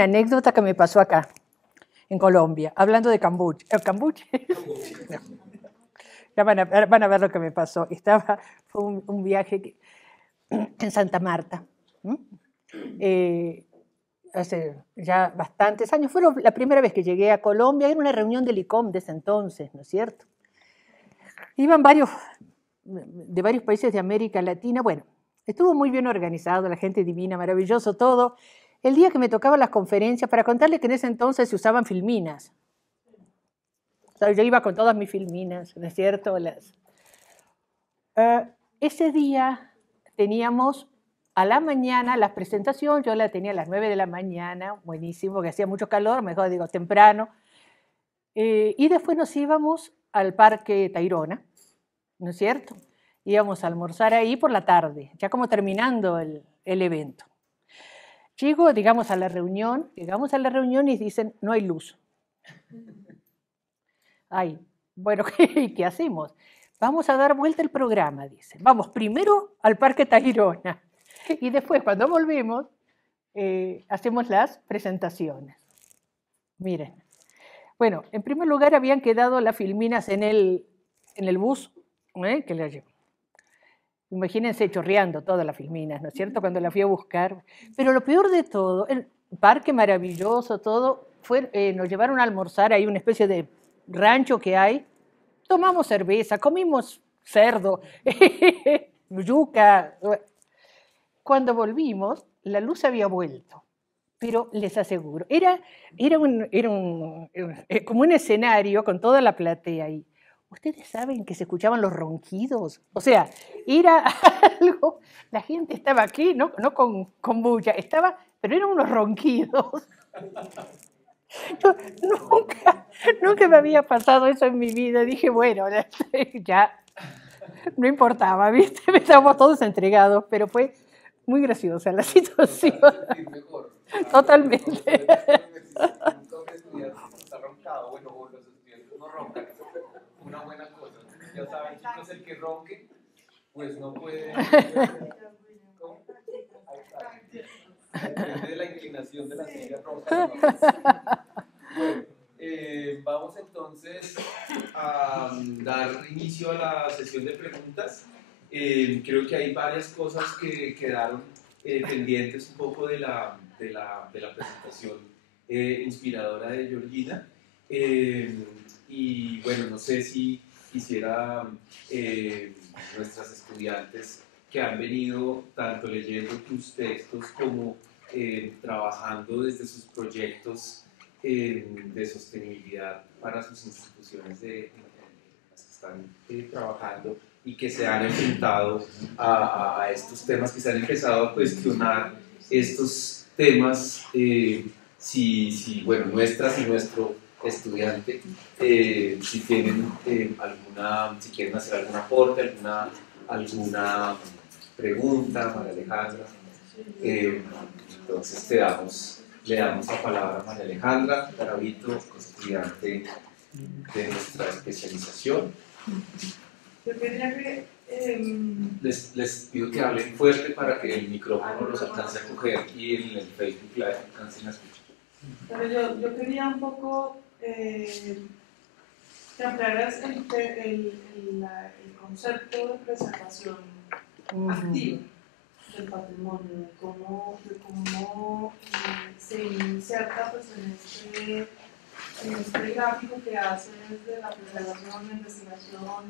una anécdota que me pasó acá, en Colombia, hablando de cambuche. ¿Cambuche? No. Ya van a ver lo que me pasó. Fue un viaje en Santa Marta. Hace ya bastantes años. Fue la primera vez que llegué a Colombia. Era una reunión del ICOM de ese entonces, ¿no es cierto? Iban de varios países de América Latina. Bueno, estuvo muy bien organizado, la gente divina, maravilloso todo. El día que me tocaban las conferencias, para contarle que en ese entonces se usaban filminas. O sea, yo iba con todas mis filminas, ¿no es cierto? Ese día teníamos a la mañana la presentación, yo la tenía a las 9 de la mañana, buenísimo, que hacía mucho calor, mejor digo temprano. Y después nos íbamos al Parque Tayrona, ¿no es cierto? Íbamos a almorzar ahí por la tarde, ya como terminando el evento. Llegamos a la reunión y dicen, no hay luz. Ay, bueno, ¿qué hacemos? Vamos a dar vuelta el programa, dicen. Vamos primero al Parque Tayrona y después, cuando volvemos, hacemos las presentaciones. Miren. Bueno, en primer lugar habían quedado las filminas en el bus, que las llevo. Imagínense chorreando todas las filminas, ¿no es cierto? Cuando las fui a buscar. Pero lo peor de todo, el parque maravilloso, todo, nos llevaron a almorzar ahí, una especie de rancho que hay. Tomamos cerveza, comimos cerdo, yuca. Cuando volvimos, la luz había vuelto. Pero les aseguro, era como un escenario con toda la platea ahí. Ustedes saben que se escuchaban los ronquidos. O sea, era algo, la gente estaba aquí, no con bulla, pero eran unos ronquidos. Yo nunca me había pasado eso en mi vida. Dije, bueno, ya no importaba, ¿viste? Estábamos todos entregados, pero fue muy graciosa la situación. Totalmente. Una buena cosa. Ya saben, chicos, el que ronque, pues no puede. ¿Cómo? Depende de la inclinación de la silla ronca. Bueno, vamos entonces a dar inicio a la sesión de preguntas. Creo que hay varias cosas que quedaron pendientes un poco de la presentación inspiradora de Georgina. Y bueno, no sé si quisiera nuestras estudiantes que han venido tanto leyendo tus textos como trabajando desde sus proyectos de sostenibilidad para sus instituciones en las que están trabajando y que se han enfrentado a estos temas, que se han empezado a cuestionar estos temas, si bueno, nuestras y nuestro estudiante, si tienen si quieren hacer algún aporte, alguna pregunta, María Alejandra. Entonces le damos la palabra a María Alejandra Garavito, estudiante de nuestra especialización. Yo quería que... Les pido que hablen fuerte para que el micrófono los alcance a coger y en el Facebook Live alcancen a escuchar. Pero yo quería un poco que ampliaras el concepto de preservación activa del patrimonio, de cómo se inserta pues, en este gráfico que hace desde la preservación, la investigación,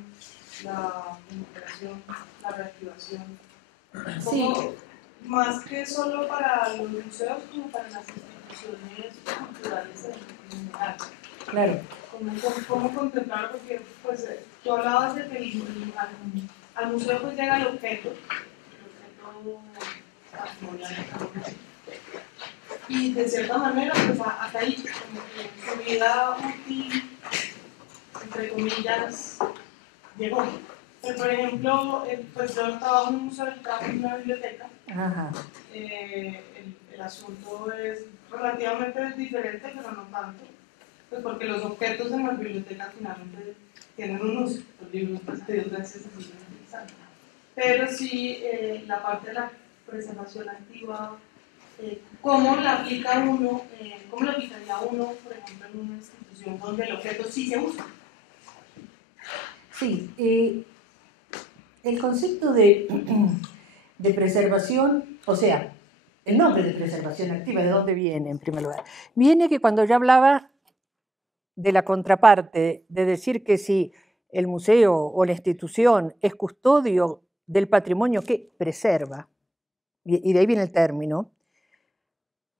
la comunicación, la reactivación. Sí. Más que solo para los museos, como para las instituciones culturales en general. Claro. ¿Cómo contemplarlo? Porque pues, tú hablabas de que al museo pues, llega el objeto patrimonial. Y de cierta manera, pues hasta ahí, como que su vida útil, entre comillas, llegó. Pero, por ejemplo, pues yo trabajo en un museo, trabajo en una biblioteca. Ajá. El asunto es relativamente diferente, pero no tanto. Pues porque los objetos en las bibliotecas finalmente tienen un uso, los libros pedidos de acceso se siguen utilizando. Pero sí, la parte de la preservación activa ¿cómo la aplica uno, cómo lo aplicaría uno, por ejemplo, en una institución donde el objeto sí se usa? Sí, el concepto de preservación, o sea, el nombre de preservación activa, ¿de dónde viene en primer lugar? Viene que cuando yo hablaba de la contraparte, de decir que si el museo o la institución es custodio del patrimonio que preserva, y de ahí viene el término,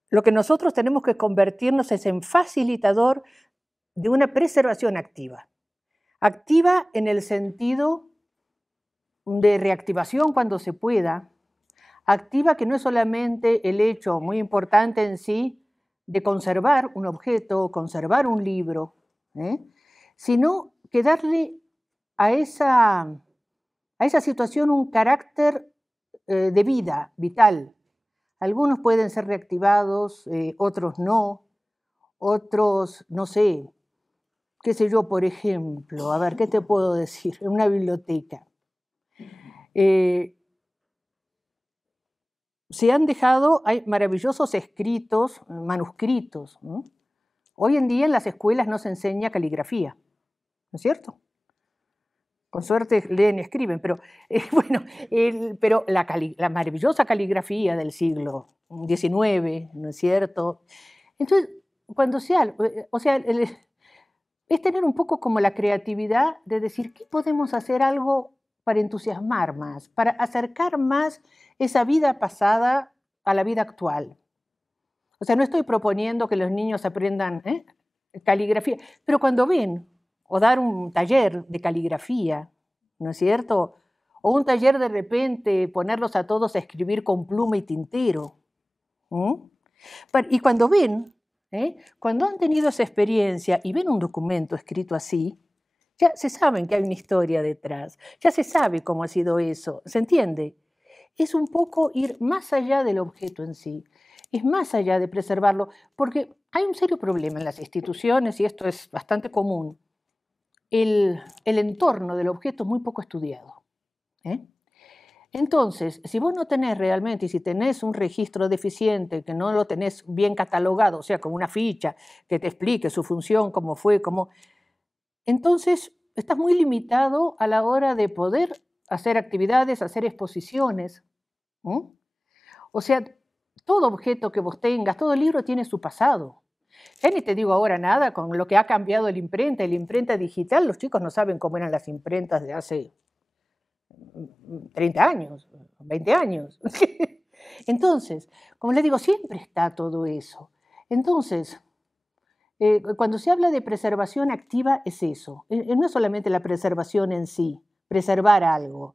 lo que nosotros tenemos que convertirnos es en facilitador de una preservación activa. Activa en el sentido de reactivación cuando se pueda, activa que no es solamente el hecho muy importante en sí de conservar un objeto, conservar un libro, sino que darle a esa situación un carácter de vida, vital. Algunos pueden ser reactivados, otros no, otros, no sé, qué sé yo, por ejemplo, a ver, ¿qué te puedo decir? En una biblioteca. Se han dejado, hay maravillosos escritos, manuscritos, ¿no? Hoy en día en las escuelas no se enseña caligrafía, ¿no es cierto? Con suerte leen y escriben, pero bueno, pero la maravillosa caligrafía del siglo XIX, ¿no es cierto? Entonces, cuando o sea, es tener un poco como la creatividad de decir, ¿qué podemos hacer algo para entusiasmar más, para acercar más esa vida pasada a la vida actual? O sea, no estoy proponiendo que los niños aprendan caligrafía, pero cuando ven o dar un taller de caligrafía, ¿no es cierto? O un taller de repente, ponerlos a todos a escribir con pluma y tintero. Y cuando ven, cuando han tenido esa experiencia y ven un documento escrito así, ya se saben que hay una historia detrás, ya se sabe cómo ha sido eso, ¿se entiende? Es un poco ir más allá del objeto en sí, es más allá de preservarlo, porque hay un serio problema en las instituciones, y esto es bastante común. El entorno del objeto es muy poco estudiado. Entonces, si vos no tenés realmente, y si tenés un registro deficiente, que no lo tenés bien catalogado, o sea, con una ficha que te explique su función, cómo fue, entonces estás muy limitado a la hora de poder hacer actividades, hacer exposiciones. O sea, todo objeto que vos tengas, todo libro tiene su pasado. Ya ni te digo ahora nada con lo que ha cambiado la imprenta digital. Los chicos no saben cómo eran las imprentas de hace 30 años, 20 años. Entonces, como les digo, siempre está todo eso. Entonces, cuando se habla de preservación activa es eso. No es solamente la preservación en sí, preservar algo,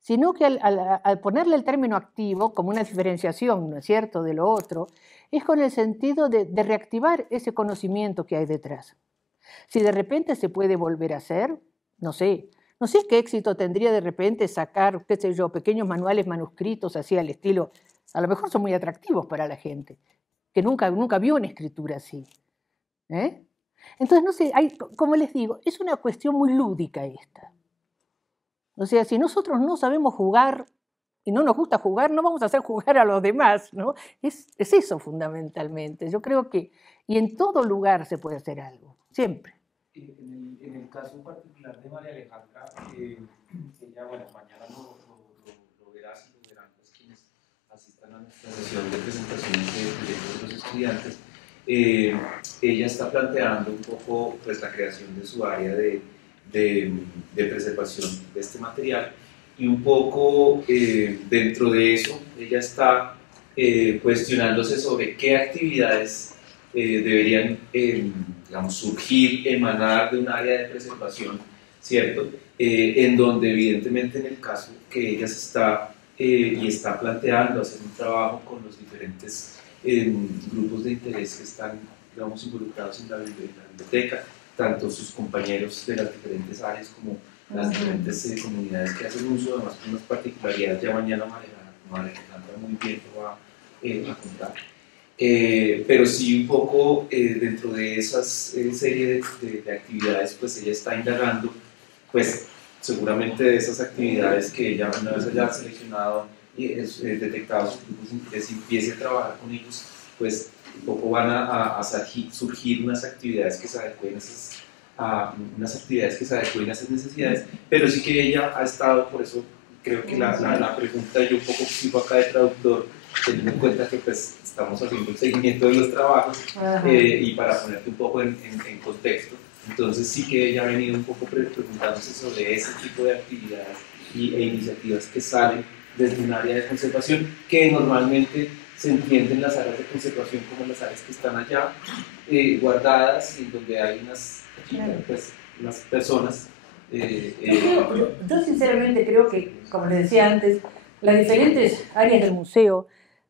sino que al ponerle el término activo como una diferenciación, ¿no es cierto?, de lo otro, es con el sentido de reactivar ese conocimiento que hay detrás. Si de repente se puede volver a hacer, no sé qué éxito tendría de repente sacar, qué sé yo, pequeños manuales manuscritos así al estilo, a lo mejor son muy atractivos para la gente, que nunca vio una escritura así. Entonces, no sé, como les digo, es una cuestión muy lúdica esta. O sea, si nosotros no sabemos jugar y no nos gusta jugar, no vamos a hacer jugar a los demás, ¿no? Es eso fundamentalmente. Yo creo que, y en todo lugar se puede hacer algo, siempre. En el caso particular de María Alejandra, ella, bueno, mañana lo verás y lo verán pues, quienes asistan a nuestra sesión de presentaciones de los estudiantes. Ella está planteando un poco pues, la creación de su área de preservación de este material y un poco dentro de eso ella está cuestionándose sobre qué actividades deberían digamos, surgir, emanar de un área de preservación, ¿cierto? En donde evidentemente en el caso que ella está planteando hacer un trabajo con los diferentes grupos de interés que están, digamos, involucrados en la biblioteca, tanto sus compañeros de las diferentes áreas como las diferentes comunidades que hacen uso, además con unas particularidades, ya mañana María Alejandra muy bien lo va a contar. Pero sí un poco dentro de esas serie de actividades, pues ella está indagando, pues seguramente de esas actividades que ella una vez haya seleccionado detectados grupos de interés y empiece a trabajar con ellos, pues un poco van a surgir unas actividades que se adecuen a esas necesidades, pero sí que ella ha estado, por eso creo que la pregunta, yo un poco sigo acá de traductor, teniendo en cuenta que pues estamos haciendo el seguimiento de los trabajos y para ponerte un poco en contexto, entonces sí que ella ha venido un poco preguntándose sobre ese tipo de actividades e iniciativas que salen desde un área de conservación que normalmente se entienden las áreas de conservación como las áreas que están allá guardadas y donde hay unas personas. Yo sinceramente creo que, como les decía antes, las diferentes áreas del museo,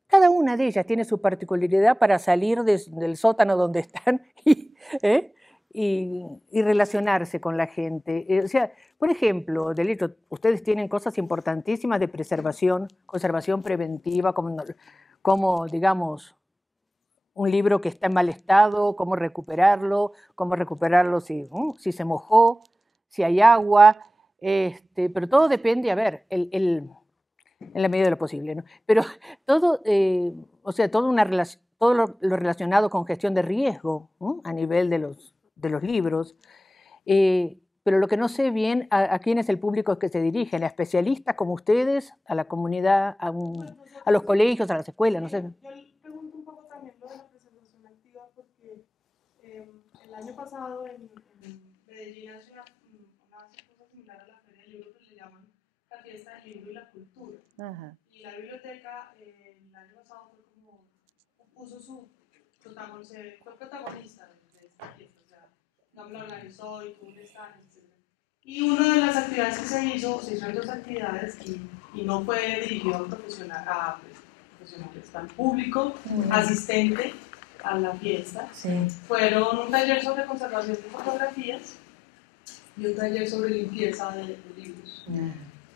cada una de ellas tiene su particularidad para salir del sótano donde están y relacionarse con la gente. O sea, por ejemplo, Delito, ustedes tienen cosas importantísimas de preservación, conservación preventiva, como digamos, un libro que está en mal estado, cómo recuperarlo si se mojó, si hay agua, pero todo depende, a ver, en la medida de lo posible, ¿no? Pero todo, o sea, todo lo relacionado con gestión de riesgo, ¿no? A nivel de los libros, pero lo que no sé bien a quién es el público que se dirige, a especialistas como ustedes, a la comunidad, a los colegios, a las escuelas, no sé. Yo le pregunto un poco también lo de la preservación activa porque el año pasado en Medellín hace una cosa similar a la Feria del Libro que le llaman la Fiesta del Libro y la Cultura. Ajá. Y la biblioteca el año pasado fue protagonista de esta fiesta, o sea, no lo organizó y tuvo un stand, etc. Y una de las actividades que se hizo en dos actividades y no fue dirigido a profesionales, al público asistente a la fiesta. Sí. Fueron un taller sobre conservación de fotografías y un taller sobre limpieza de libros.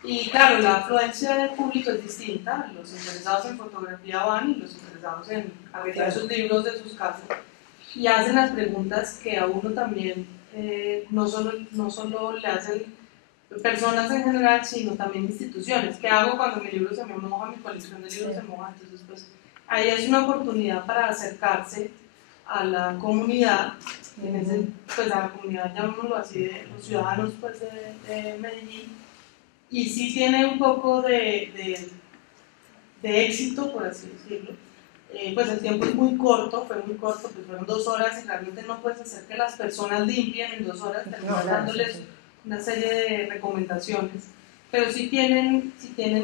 Y claro, la afluencia del público es distinta, los interesados en fotografía van y los interesados en arreglar sus libros de sus casas y hacen las preguntas que a uno también no solo le hacen personas en general, sino también instituciones. ¿Qué hago cuando mi libro se me moja, mi colección de libros se moja? Entonces, pues, ahí es una oportunidad para acercarse a la comunidad, pues a la comunidad, llamémoslo así, de los ciudadanos pues, de Medellín, y sí tiene un poco de éxito, por así decirlo. Pues el tiempo es muy corto, fue muy corto, pues fueron 2 horas y realmente no puedes hacer que las personas limpien en 2 horas, terminas dándoles una serie de recomendaciones, pero sí tienen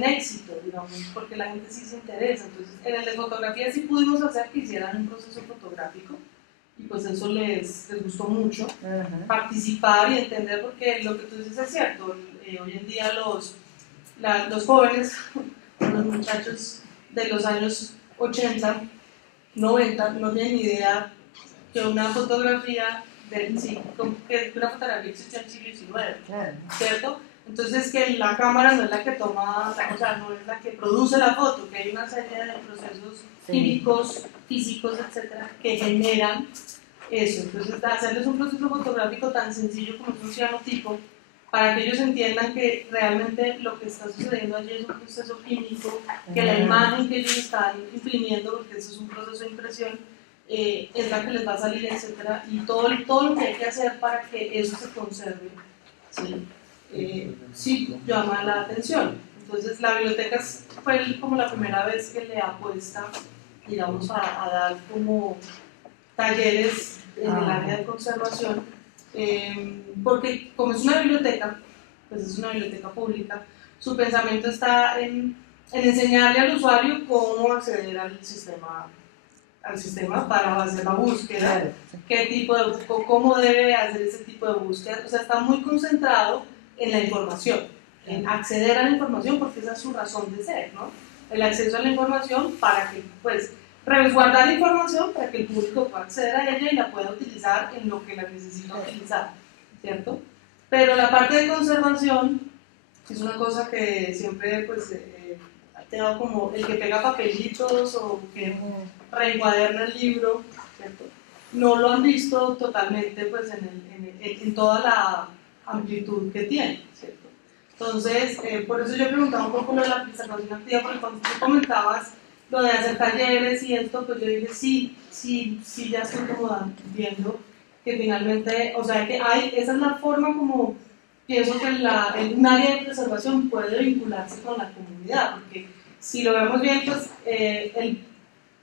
éxito, digamos, porque la gente sí se interesa. Entonces, en el de fotografía sí pudimos hacer que hicieran un proceso fotográfico y pues eso les gustó mucho, participar y entender, porque lo que tú dices es cierto, hoy en día los jóvenes, los muchachos de los años 80, 90, no tienen ni idea que una fotografía que una fotografía existió en el siglo XIX, ¿cierto? Entonces que la cámara no es la que toma, o sea, no es la que produce la foto, que hay una serie de procesos químicos, físicos, etcétera, que generan eso. Entonces hacerles un proceso fotográfico tan sencillo como un cianotipo, para que ellos entiendan que realmente lo que está sucediendo allí es un proceso químico, que la imagen que ellos están imprimiendo, porque eso es un proceso de impresión, es la que les va a salir, etcétera, y todo lo que hay que hacer para que eso se conserve, sí llama la atención. Entonces la biblioteca fue como la primera vez que le apuesta, digamos, a dar como talleres en el área de conservación, porque como es una biblioteca, pues es una biblioteca pública, su pensamiento está en enseñarle al usuario cómo acceder al sistema para hacer la búsqueda, cómo debe hacer ese tipo de búsqueda. O sea, está muy concentrado en la información, en acceder a la información, porque esa es su razón de ser, ¿no? El acceso a la información para que, pues, resguardar la información para que el público pueda acceder a ella y la pueda utilizar en lo que la necesita utilizar, ¿cierto? Pero la parte de conservación es una cosa que siempre, pues, ha quedado como el que pega papelitos o que reencuaderna el libro, ¿cierto? No lo han visto totalmente, pues, en toda la amplitud que tiene, ¿cierto? Entonces, por eso yo preguntaba un poco lo de la preservación activa, porque cuando tú comentabas lo de hacer talleres y esto, pues yo dije, sí, ya estoy como viendo que finalmente, o sea, que esa es la forma como pienso que un área de preservación puede vincularse con la comunidad, porque si lo vemos bien, pues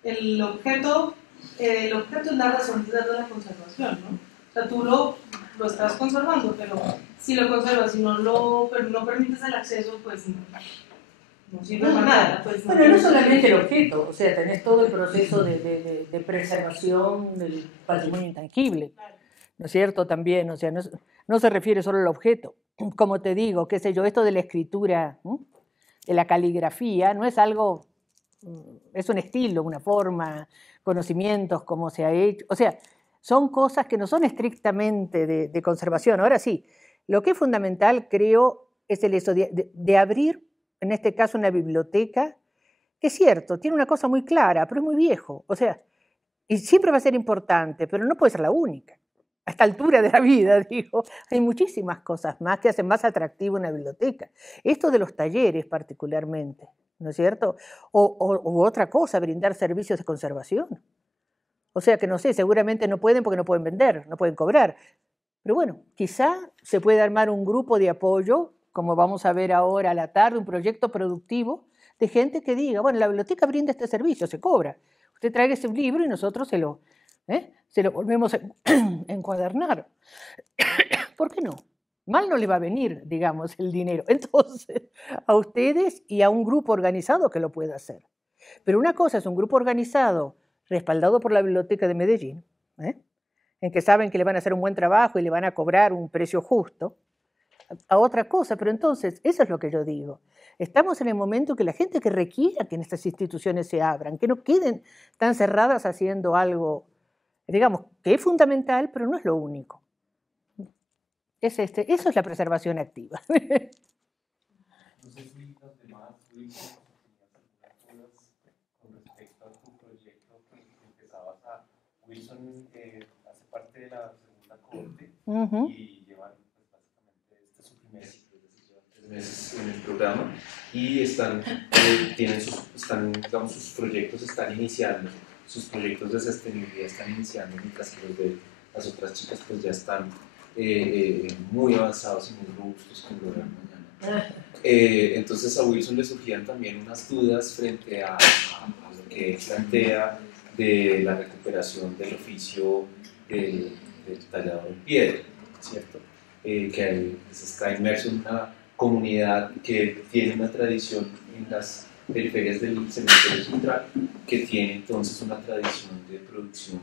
el objeto es la razón de ser de la conservación, ¿no? O sea, tú lo estás conservando, pero si lo conservas y no permites el acceso, pues no sirve para nada. Pues, bueno, no solamente el objeto, o sea, tenés todo el proceso de preservación del patrimonio intangible, ¿no es cierto? También, o sea, no se refiere solo al objeto. Como te digo, qué sé yo, esto de la escritura, de la caligrafía, no es algo, es un estilo, una forma, conocimientos, cómo se ha hecho, o sea, son cosas que no son estrictamente de conservación. Ahora sí, lo que es fundamental, creo, es el eso de abrir, en este caso, una biblioteca, que es cierto, tiene una cosa muy clara, pero es muy viejo, o sea, y siempre va a ser importante, pero no puede ser la única. A esta altura de la vida, digo, hay muchísimas cosas más que hacen más atractivo una biblioteca. Esto de los talleres particularmente, ¿no es cierto? O otra cosa, brindar servicios de conservación. O sea que no sé, seguramente no pueden porque no pueden vender, no pueden cobrar. Pero bueno, quizá se puede armar un grupo de apoyo, como vamos a ver ahora a la tarde, un proyecto productivo de gente que diga, bueno, la biblioteca brinda este servicio, se cobra. Usted traiga ese libro y nosotros se lo volvemos a encuadernar. ¿Por qué no? Mal no le va a venir, digamos, el dinero. Entonces, a ustedes y a un grupo organizado que lo pueda hacer. Pero una cosa es un grupo organizado respaldado por la Biblioteca de Medellín, en que saben que le van a hacer un buen trabajo y le van a cobrar un precio justo, a otra cosa. Pero entonces, eso es lo que yo digo. Estamos en el momento que la gente que requiera que estas instituciones se abran, que no queden tan cerradas haciendo algo, digamos, que es fundamental, pero no es lo único. Eso es la preservación activa. No sé si los demás tuvimos algunas dudas con respecto a tu proyecto que empezabas a... Wilson hace parte de la segunda corte y llevan pues, básicamente este es su primer ciclo, es decir, llevan 3 meses en el programa y digamos, sus proyectos están iniciando, sus proyectos de sostenibilidad están iniciando, mientras que los de las otras chicas pues ya están muy avanzados y muy robustos, como lo verán mañana. Entonces a Wilson le surgían también unas dudas frente a lo que él plantea de la recuperación del oficio del tallador en piedra, ¿cierto? Que está inmerso en una comunidad que tiene una tradición en las periferias del cementerio central, que tiene entonces una tradición de producción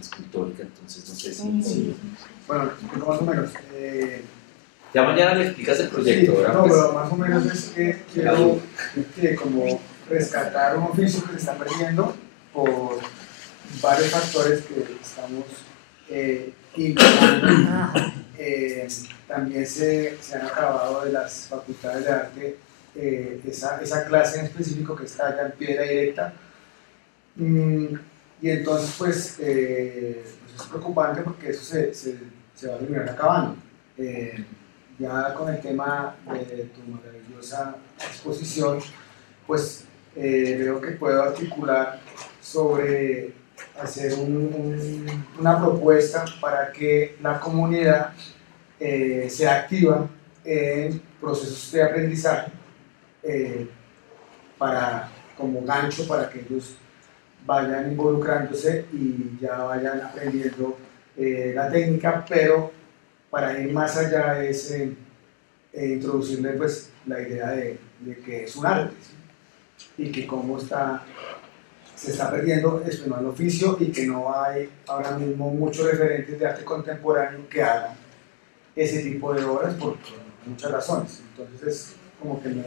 escultórica, entonces no sé si... Bueno, más o menos. Ya mañana le explicas el proyecto, sí, ¿verdad? No, pero más o menos es que quiero como rescatar un oficio que se está perdiendo por varios factores que estamos implementando. También se han acabado de las facultades de arte esa clase en específico que está ya en piedra directa. Y entonces pues es preocupante porque eso se va a terminar acabando. Ya con el tema de tu maravillosa exposición, pues veo que puedo articular sobre hacer una propuesta para que la comunidad sea activa en procesos de aprendizaje como gancho para que ellos vayan involucrándose y ya vayan aprendiendo la técnica, pero para ir más allá es introducirle pues, la idea de que es un arte, ¿sí? Y que cómo se está perdiendo el oficio y que no hay ahora mismo muchos referentes de arte contemporáneo que hagan ese tipo de obras por muchas razones. Entonces es como que me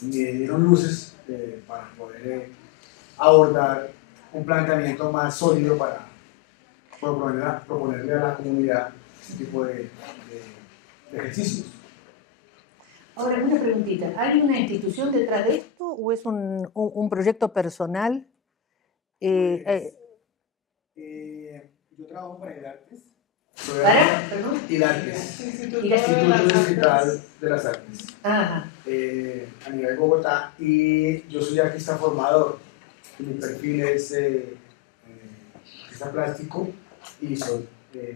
dieron luces para poder abordar un planteamiento más sólido para proponerle a la comunidad ese tipo de ejercicios. Ahora, una preguntita. ¿Hay una institución detrás de esto o es un proyecto personal? Yo trabajo para el Artes, ¿Para? ¿Perdón? IDARTES, Instituto Instituto de las Distrital de las Artes, Ajá. a nivel de Bogotá, y yo soy artista formador. Mi perfil es artista plástico y soy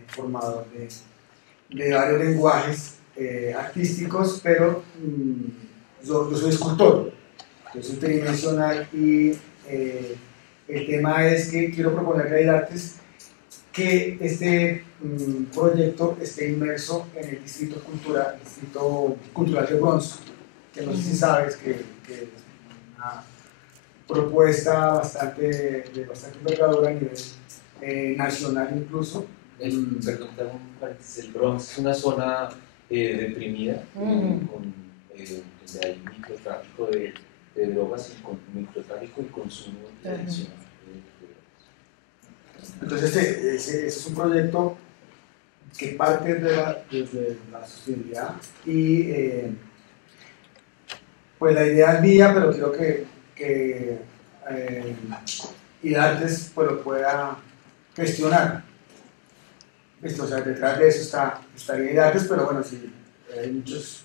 formador de varios lenguajes artísticos, pero yo soy escultor, yo soy tridimensional y el tema es que quiero proponerle a IDARTES que este proyecto esté inmerso en el Distrito Cultural de Bronx, que no sé si sabes que es una propuesta de bastante envergadura a nivel nacional incluso. Perdón, te hago un paréntesis. El Bronx es una zona deprimida, donde hay microtráfico de drogas, microtráfico y consumo adicional. Entonces, ese es un proyecto que parte desde la sostenibilidad y pues la idea es mía, pero quiero que IDARTES pues, lo pueda gestionar. O sea, detrás de eso estaría IDARTES, pero bueno, sí, hay muchos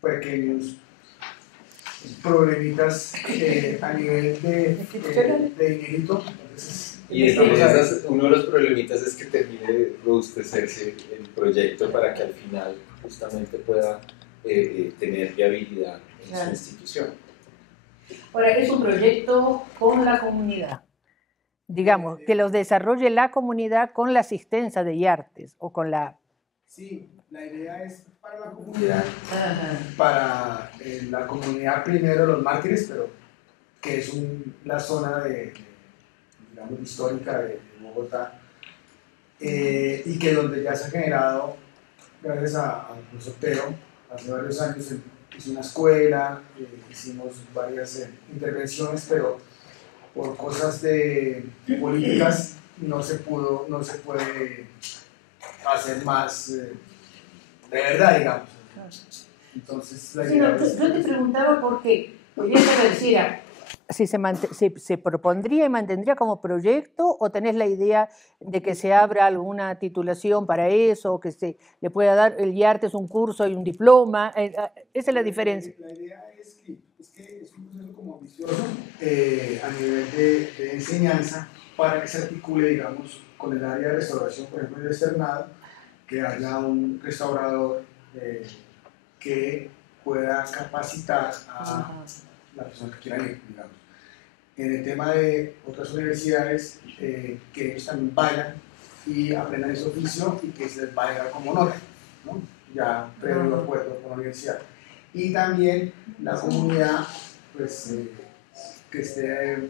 pequeños problemitas a nivel de dinerito. Entonces, Y uno de los problemitas es que termine de robustecerse el proyecto para que al final justamente pueda tener viabilidad en su institución. Ahora, es un proyecto con la comunidad. Digamos, que los desarrolle la comunidad con la asistencia de IARTES o con la... Sí, la idea es para la comunidad, para la comunidad primero los mártires, pero que es la zona digamos, histórica de Bogotá, y que donde ya se ha generado, gracias al consorteo, hace varios años hizo una escuela, hicimos varias intervenciones, pero por cosas de políticas no se puede hacer más de verdad, digamos. Entonces, la idea es... Yo te preguntaba por qué, porque yo te decía, si se propondría y mantendría como proyecto, o tenés la idea de que se abra alguna titulación para eso, o que se le pueda dar el IARTES un curso y un diploma. Esa es la diferencia. La idea es que es un proceso como ambicioso a nivel de enseñanza para que se articule, digamos, con el área de restauración, por ejemplo, de externado, que haya un restaurador que pueda capacitar a la persona que quiera ir, digamos. En el tema de otras universidades, que ellos también vayan y aprendan ese oficio y que se les vaya como nota, ¿no? Ya previo acuerdo con la universidad. Y también la comunidad, pues, que esté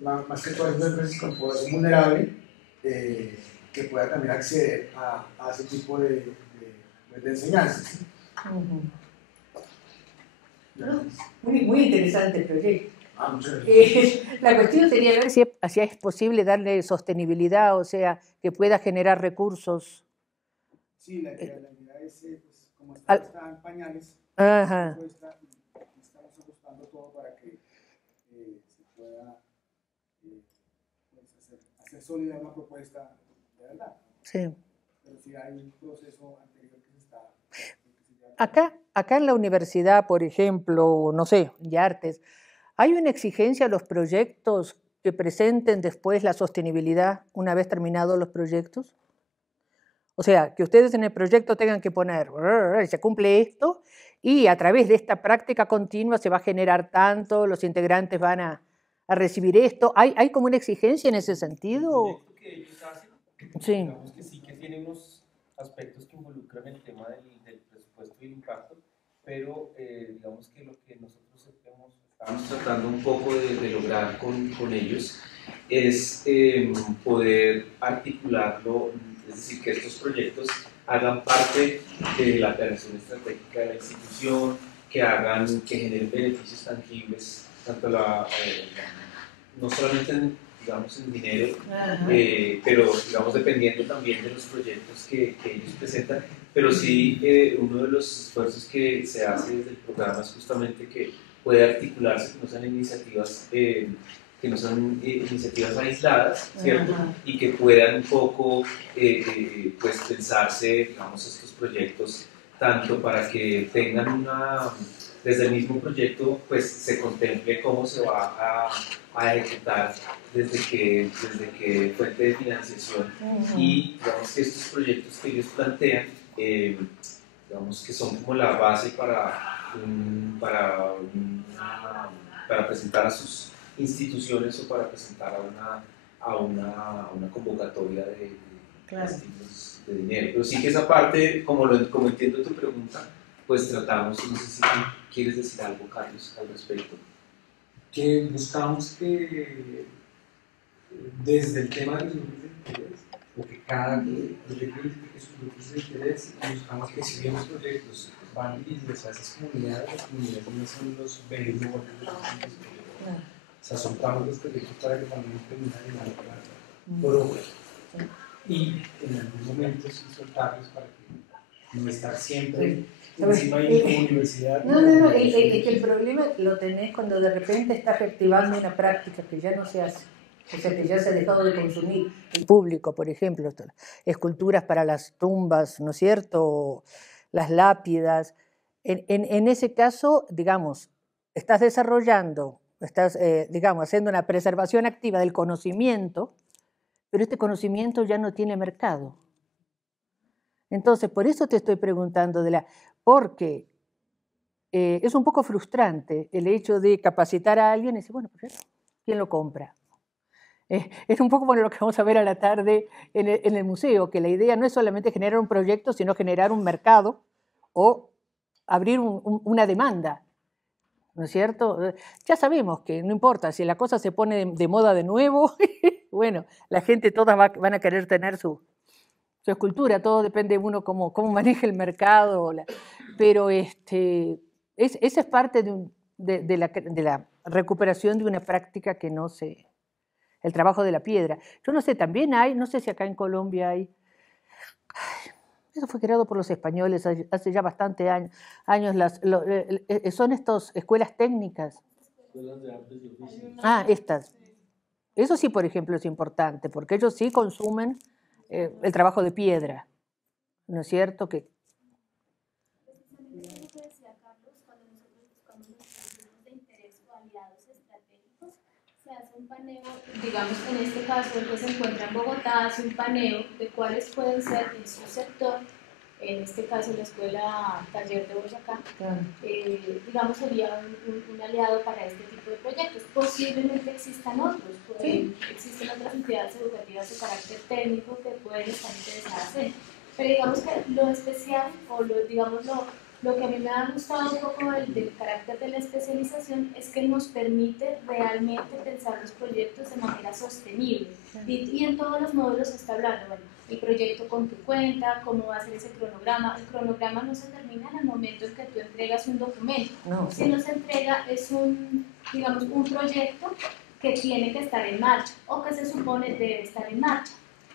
más que todas las empresas con población vulnerable, que pueda también acceder a ese tipo de enseñanzas. Muy interesante el proyecto. Muchas gracias. La cuestión sería ver si es posible darle sostenibilidad, o sea, que pueda generar recursos. Sí, la idea es, pues, como está en pañales, Ajá. estamos ajustando todo para que se pueda pues, hacer sólida una propuesta de verdad. Sí. Pero sí hay un proceso anterior que se está... Acá en la universidad, por ejemplo, no sé, IARTES, ¿hay una exigencia a los proyectos que presenten después la sostenibilidad una vez terminados los proyectos? O sea, que ustedes en el proyecto tengan que poner, se cumple esto, y a través de esta práctica continua se va a generar tanto, los integrantes van a recibir esto. ¿Hay como una exigencia en ese sentido? El proyecto que ellos hacen, sí. Digamos que sí que tiene unos aspectos que involucran el tema del presupuesto y el impacto, pero digamos que lo que nosotros estamos tratando un poco de lograr con ellos es poder articularlo, es decir, que estos proyectos hagan parte de la planeación estratégica de la institución, que generen beneficios tangibles, tanto no solamente digamos, en dinero, pero digamos dependiendo también de los proyectos que ellos presentan, pero sí uno de los esfuerzos que se hace desde el programa es justamente que puede articularse, que no sean iniciativas que no son iniciativas aisladas, ¿cierto? Ajá. Y que puedan un poco pues pensarse, digamos, estos proyectos tanto para que tengan desde el mismo proyecto pues se contemple cómo se va a ejecutar desde que fuente de financiación y digamos que estos proyectos que ellos plantean digamos que son como la base para presentar a sus instituciones o para presentar a una convocatoria de estímulos de dinero. Pero sí que esa parte, como entiendo tu pregunta, pues tratamos, no sé si tú quieres decir algo, Carlos, al respecto. Que buscamos que desde el tema de los grupos de interés, o que cada proyecto identifique sus grupos de interés, y buscamos que si bien los proyectos van dirigidos a esas comunidades, las comunidades no son los beneficios de los proyectos. O sea, soltamos los proyectos para que también terminen en la plata por obra. Y en algún momento sí soltarlos para que no estar siempre encima de la universidad. No, es que el problema lo tenés cuando de repente estás reactivando una práctica que ya no se hace. O sea, que ya se ha dejado de consumir. El público, por ejemplo, esculturas para las tumbas, ¿no es cierto? Las lápidas. En ese caso, digamos, estás desarrollando, estás, digamos, haciendo una preservación activa del conocimiento, pero este conocimiento ya no tiene mercado. Entonces, por eso te estoy preguntando porque es un poco frustrante el hecho de capacitar a alguien y decir, bueno, pues ¿quién lo compra? Es un poco bueno lo que vamos a ver a la tarde en el museo, que la idea no es solamente generar un proyecto, sino generar un mercado o abrir una demanda, ¿no es cierto? Ya sabemos que no importa, si la cosa se pone de moda de nuevo, bueno, la gente todas van a querer tener su escultura, todo depende de uno cómo maneja el mercado, pero esa es parte de la recuperación de una práctica que no se... El trabajo de la piedra. Yo no sé, también hay, no sé si acá en Colombia hay, eso fue creado por los españoles hace ya bastante años son estas escuelas técnicas. Escuelas de artes y oficios. Estas. Eso sí, por ejemplo, es importante, porque ellos sí consumen el trabajo de piedra, ¿no es cierto? Que se hace un paneo, digamos que en este caso el que se encuentra en Bogotá hace un paneo de cuáles pueden ser en su sector, en este caso la Escuela Taller de Boyacá, digamos sería un aliado para este tipo de proyectos. Posiblemente existan otros, existen otras entidades educativas de carácter técnico que pueden estar interesadas en, pero digamos que lo especial o lo que a mí me ha gustado un poco del carácter de la especialización es que nos permite realmente pensar los proyectos de manera sostenible. Y en todos los módulos se está hablando, bueno, el proyecto con tu cuenta, cómo va a ser ese cronograma. El cronograma no se termina en el momento en que tú entregas un documento. Si no se entrega, es un proyecto que tiene que estar en marcha o que se supone debe estar en marcha.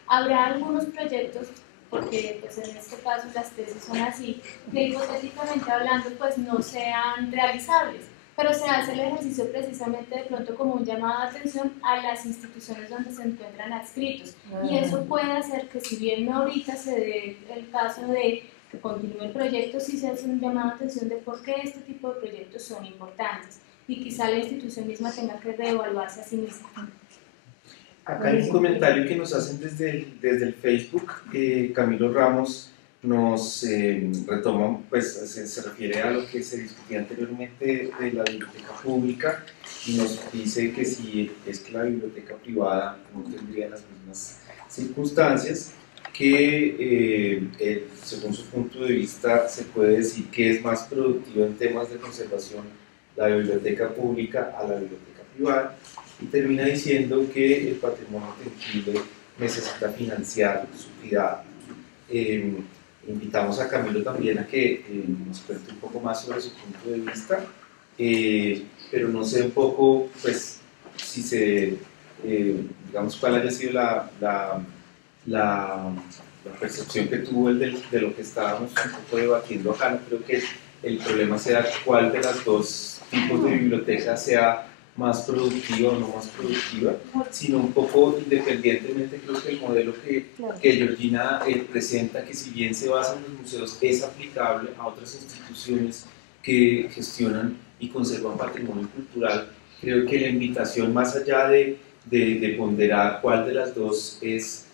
Habrá algunos proyectos, porque pues en este caso las tesis son así, que hipotéticamente hablando pues no sean realizables, pero se hace el ejercicio precisamente de pronto como un llamado de atención a las instituciones donde se encuentran adscritos, y eso puede hacer que si bien no ahorita se dé el caso de que continúe el proyecto, sí se hace un llamado de atención de por qué este tipo de proyectos son importantes, y quizá la institución misma tenga que reevaluarse a sí misma. Acá hay un comentario que nos hacen desde el Facebook. Camilo Ramos nos retoma, pues se refiere a lo que se discutía anteriormente de la biblioteca pública y nos dice que si es que la biblioteca privada no tendría las mismas circunstancias, que según su punto de vista se puede decir que es más productivo en temas de conservación la biblioteca pública a la biblioteca privada. Y termina diciendo que el patrimonio tangible necesita financiar su cuidado. Invitamos a Camilo también a que nos cuente un poco más sobre su punto de vista, pero no sé un poco, pues, si digamos, cuál haya sido la percepción que tuvo él de lo que estábamos un poco debatiendo acá. No creo que el problema sea cuál de las dos tipos de bibliotecas sea más productiva o no más productiva, sino un poco independientemente. Creo que el modelo que Georgina presenta, que si bien se basa en los museos, es aplicable a otras instituciones que gestionan y conservan patrimonio cultural. Creo que la invitación, más allá de ponderar cuál de las dos es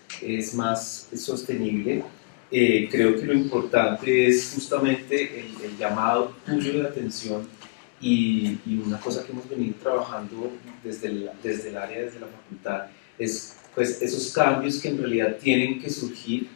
más sostenible, creo que lo importante es justamente el llamado tuyo de atención y una cosa que hemos venido trabajando desde el área, desde la facultad, es pues esos cambios que en realidad tienen que surgir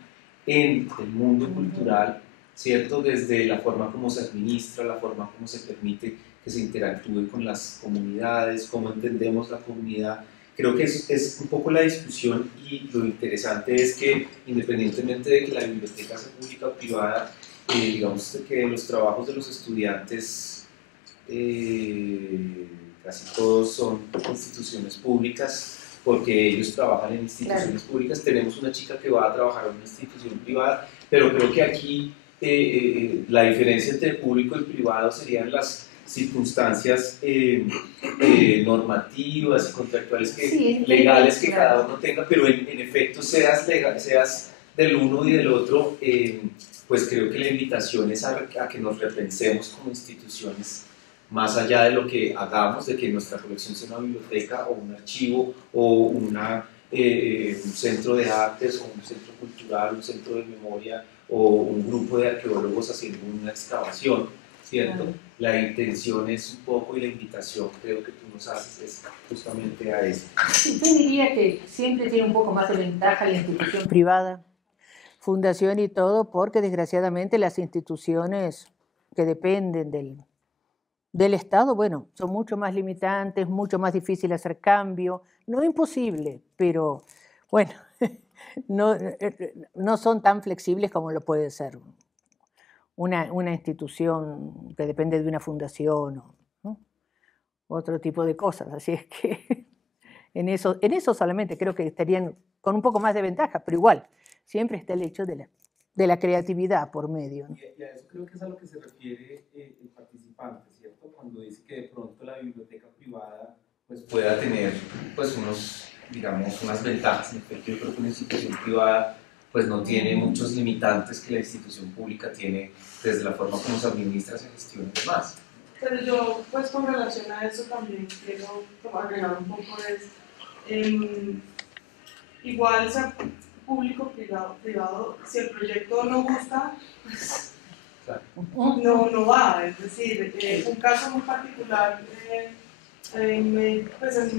en el mundo cultural, ¿cierto? Desde la forma como se administra, la forma como se permite que se interactúe con las comunidades, cómo entendemos la comunidad. Creo que es un poco la discusión, y lo interesante es que independientemente de que la biblioteca sea pública o privada, digamos que los trabajos de los estudiantes casi todos son instituciones públicas, porque ellos trabajan en instituciones públicas. Tenemos una chica que va a trabajar en una institución privada, pero creo que aquí la diferencia entre público y privado serían las circunstancias normativas y contractuales legales que cada uno tenga, pero en efecto seas del uno y del otro, pues creo que la invitación es a que nos repensemos como instituciones, más allá de lo que hagamos, de que nuestra colección sea una biblioteca o un archivo o un centro de artes o un centro cultural, un centro de memoria o un grupo de arqueólogos haciendo una excavación, ¿cierto? La intención es un poco, y la invitación creo que tú nos haces es justamente a eso. Sí, yo diría que siempre tiene un poco más de ventaja la institución privada, fundación y todo, porque desgraciadamente las instituciones que dependen del Estado, bueno, son mucho más limitantes, mucho más difícil hacer cambio, no imposible, pero bueno, no son tan flexibles como lo puede ser una institución que depende de una fundación o ¿no? Otro tipo de cosas. Así es que en eso solamente creo que estarían con un poco más de ventaja, pero igual, siempre está el hecho de la creatividad por medio, ¿no? Y a eso creo que es a lo que se refiere el participante, ¿cierto? Cuando dice que de pronto la biblioteca privada pues pueda tener pues unas ventajas. En efecto, yo creo que una institución privada pues no tiene muchos limitantes que la institución pública tiene, desde la forma como se administra, se gestiona y demás. Pero yo, pues con relación a eso también quiero agregar un poco igual sea público, privado, si el proyecto no gusta, pues no va. Es decir, un caso muy particular, pues en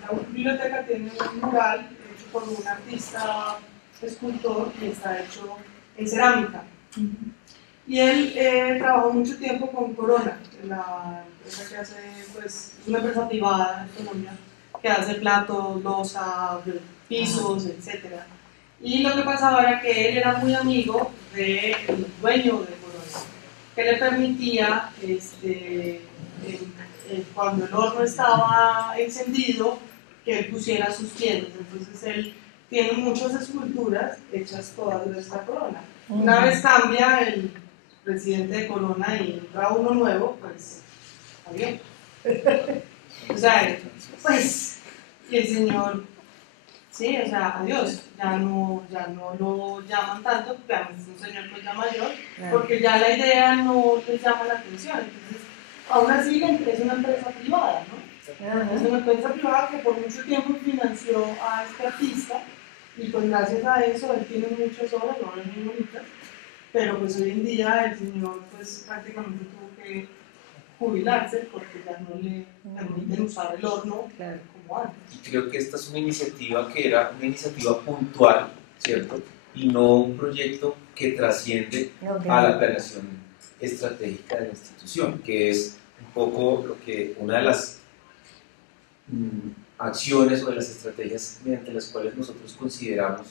la biblioteca tiene un mural hecho por un artista escultor y está hecho en cerámica. Y él trabajó mucho tiempo con Corona, la empresa que hace, pues, una empresa privada en Colombia, que hace platos, losa, pisos, etc. Y lo que pasaba era que él era muy amigo del dueño de Corona, que le permitía, cuando el horno estaba encendido, que él pusiera sus tiendas. Entonces él tiene muchas esculturas hechas todas de esta Corona. Una vez cambia el presidente de Corona y entra uno nuevo, pues, adiós. O sea, pues, y el señor, sí, o sea, adiós, ya no lo llaman tanto, ya es un señor pues ya mayor, porque ya la idea no les llama la atención. Entonces, aún así es una empresa privada, ¿no? Es una empresa privada que por mucho tiempo financió a este artista, y pues gracias a eso él tiene muchas obras muy bonitas, pero pues hoy en día el señor pues prácticamente tuvo que jubilarse porque ya no le permiten usar el horno como antes. Y creo que esta es una iniciativa que era una iniciativa puntual, ¿cierto? Y no un proyecto que trasciende a la planeación estratégica de la institución, que es un poco lo que una de las acciones o de las estrategias mediante las cuales nosotros consideramos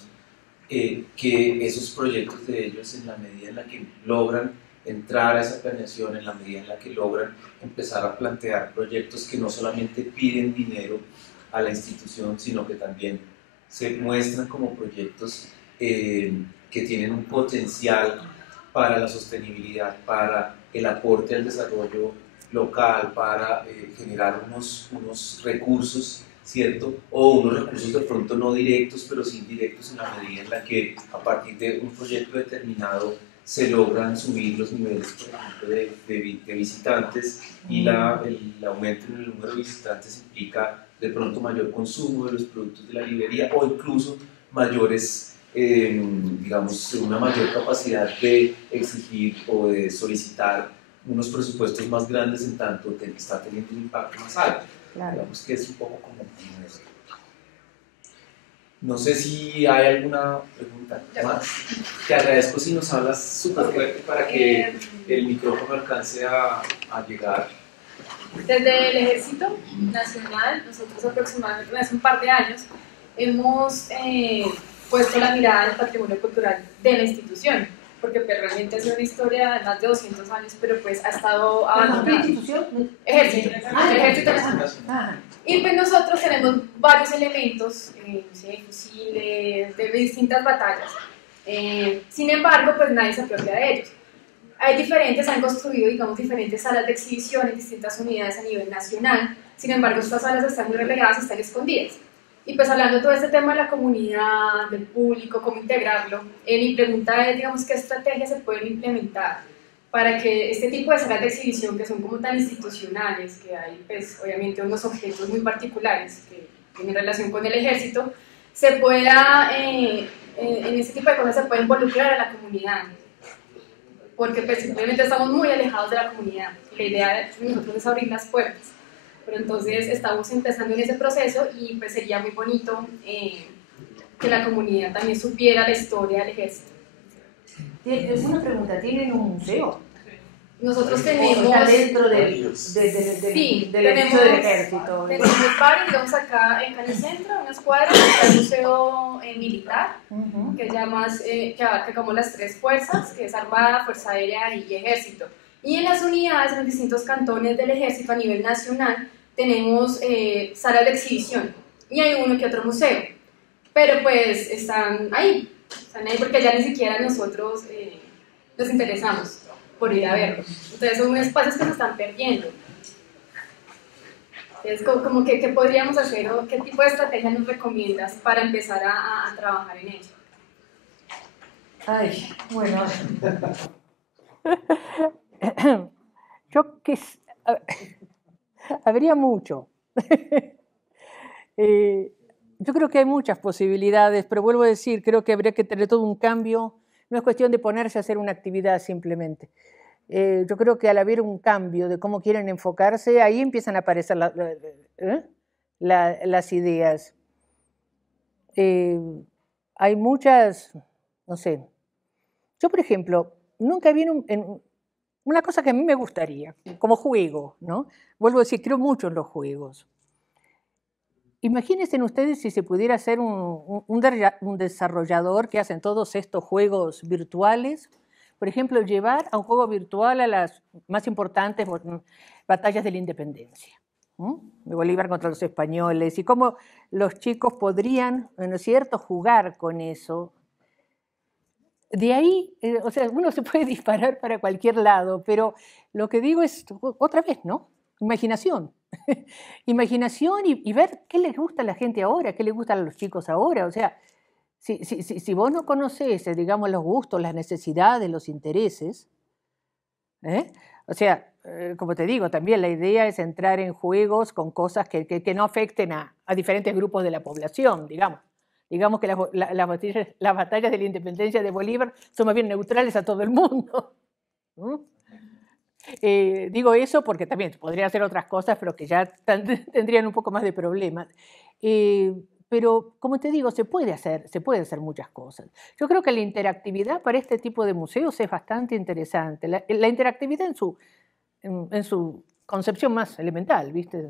que esos proyectos de ellos, en la medida en la que logran entrar a esa planeación, en la medida en la que logran empezar a plantear proyectos que no solamente piden dinero a la institución, sino que también se muestran como proyectos que tienen un potencial para la sostenibilidad, para el aporte al desarrollo local para generar unos recursos, ¿cierto? O unos recursos de pronto no directos, pero sí indirectos en la medida en la que a partir de un proyecto determinado se logran subir los niveles, por ejemplo, de visitantes y el aumento en el número de visitantes implica de pronto mayor consumo de los productos de la librería o incluso mayores, digamos, una mayor capacidad de exigir o de solicitar unos presupuestos más grandes en tanto está teniendo un impacto más alto. Claro. Digamos que es un poco como eso. No sé si hay alguna pregunta más. Te agradezco si nos hablas súper fuerte para que el micrófono alcance a llegar. Desde el Ejército Nacional, nosotros aproximadamente hace un par de años hemos puesto la mirada en el patrimonio cultural de la institución, porque pues, realmente es una historia de más de 200 años, pero pues ha estado abandonada. ¿Qué institución? Ejército, el Ejército Nacional. Y pues nosotros tenemos varios elementos, fusiles, de distintas batallas. Sin embargo, pues nadie se apropia de ellos. Hay diferentes, han construido, digamos, diferentes salas de exhibición en distintas unidades a nivel nacional. Sin embargo, estas salas están muy relegadas, están escondidas. Y pues hablando de todo este tema de la comunidad, del público, cómo integrarlo, mi pregunta es, digamos, ¿qué estrategias se pueden implementar para que este tipo de salas de exhibición, que son como tan institucionales, que hay pues obviamente unos objetos muy particulares que tienen relación con el ejército, se pueda, en este tipo de cosas se puede involucrar a la comunidad? Porque pues simplemente estamos muy alejados de la comunidad y la idea de nosotros es abrir las puertas. Pero entonces estamos empezando en ese proceso y pues sería muy bonito que la comunidad también supiera la historia del ejército. Una pregunta, ¿tienen un museo? Nosotros tenemos... Está dentro del edificio del ejército. Tenemos varios, digamos acá en Canicentro, unas cuadras, está el museo militar, que ya más, que abarca como las tres fuerzas, que es Armada, Fuerza Aérea y Ejército. Y en las unidades, en los distintos cantones del ejército a nivel nacional, tenemos salas de exhibición y hay uno que otro museo, pero pues están ahí porque ya ni siquiera nosotros nos interesamos por ir a verlos. Entonces son espacios que se están perdiendo. Entonces, como que, ¿qué podríamos hacer o qué tipo de estrategia nos recomiendas para empezar a trabajar en ello? Ay, bueno. Yo que habría mucho. Yo creo que hay muchas posibilidades, pero vuelvo a decir, creo que habría que tener todo un cambio. No es cuestión de ponerse a hacer una actividad simplemente. Yo creo que al haber un cambio de cómo quieren enfocarse, ahí empiezan a aparecer las ideas. Hay muchas, no sé. Yo, por ejemplo, nunca vi una cosa que a mí me gustaría, como juego, ¿no? Vuelvo a decir, creo mucho en los juegos. Imagínense ustedes si se pudiera hacer un desarrollador que hacen todos estos juegos virtuales. Por ejemplo, llevar a un juego virtual a las más importantes batallas de la independencia, de Bolívar contra los españoles, y cómo los chicos podrían, ¿no es cierto?, jugar con eso. De ahí, o sea, uno se puede disparar para cualquier lado, pero lo que digo es, otra vez, ¿no? Imaginación. Imaginación y ver qué les gusta a la gente ahora, qué les gusta a los chicos ahora. O sea, si vos no conocés, digamos, los gustos, las necesidades, los intereses, o sea, como te digo, también la idea es entrar en juegos con cosas que no afecten a diferentes grupos de la población, digamos. Digamos que las batallas de la independencia de Bolívar son más bien neutrales a todo el mundo. Digo eso porque también podría hacer otras cosas, pero que ya tendrían un poco más de problemas. Pero, como te digo, se puede hacer muchas cosas. Yo creo que la interactividad para este tipo de museos es bastante interesante. La interactividad en su concepción más elemental, ¿viste?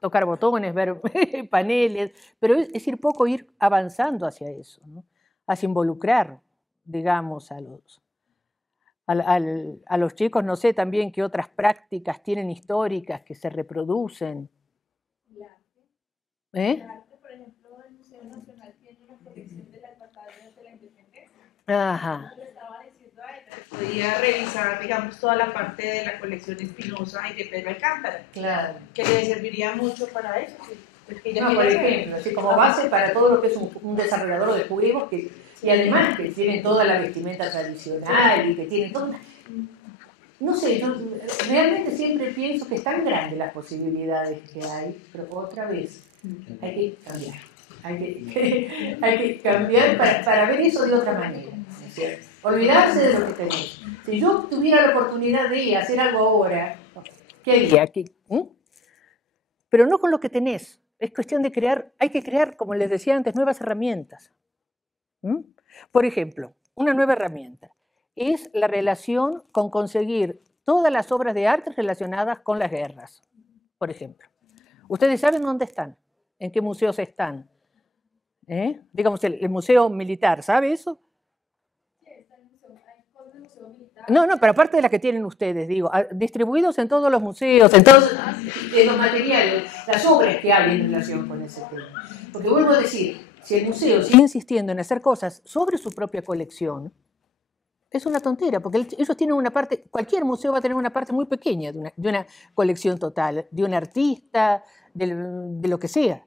Tocar botones, ver paneles, pero es ir poco ir avanzando hacia eso, ¿no? Hacia involucrar, digamos, a los chicos. No sé también qué otras prácticas tienen históricas que se reproducen. El arte, por ejemplo, el Museo Nacional tiene una colección de las batallas de la independencia. Ajá. Le estaba diciendo a ella, podía revisar, digamos, toda la parte de la colección Espinosa y de Pedro Alcántara, Claro. que le serviría mucho para eso. Que ella No, quiere por hacer. ejemplo, así como base para todo lo que es un desarrollador de juegos y además que tienen toda la vestimenta tradicional y que tienen toda... No sé, yo realmente siempre pienso que es tan grande las posibilidades que hay, pero otra vez hay que cambiar. Hay que cambiar para ver eso de otra manera. ¿No es cierto? Olvidarse de lo que tenés. Si yo tuviera la oportunidad de hacer algo ahora, ¿qué haría? Pero no con lo que tenés. Es cuestión de crear, hay que crear, como les decía antes, nuevas herramientas. Por ejemplo, una nueva herramienta es la relación con conseguir todas las obras de arte relacionadas con las guerras, por ejemplo. ¿Ustedes saben dónde están? ¿En qué museos están? Digamos, el museo militar, ¿sabe eso? Sí, está el museo, hay cosas del museo militar. No, pero aparte de las que tienen ustedes, digo, distribuidos en todos los museos, en todos los materiales, las obras que hay en relación con ese tema. Porque vuelvo a decir, si el museo sigue insistiendo en hacer cosas sobre su propia colección, es una tontera, porque ellos tienen una parte, cualquier museo va a tener una parte muy pequeña de una colección total, de un artista, de lo que sea.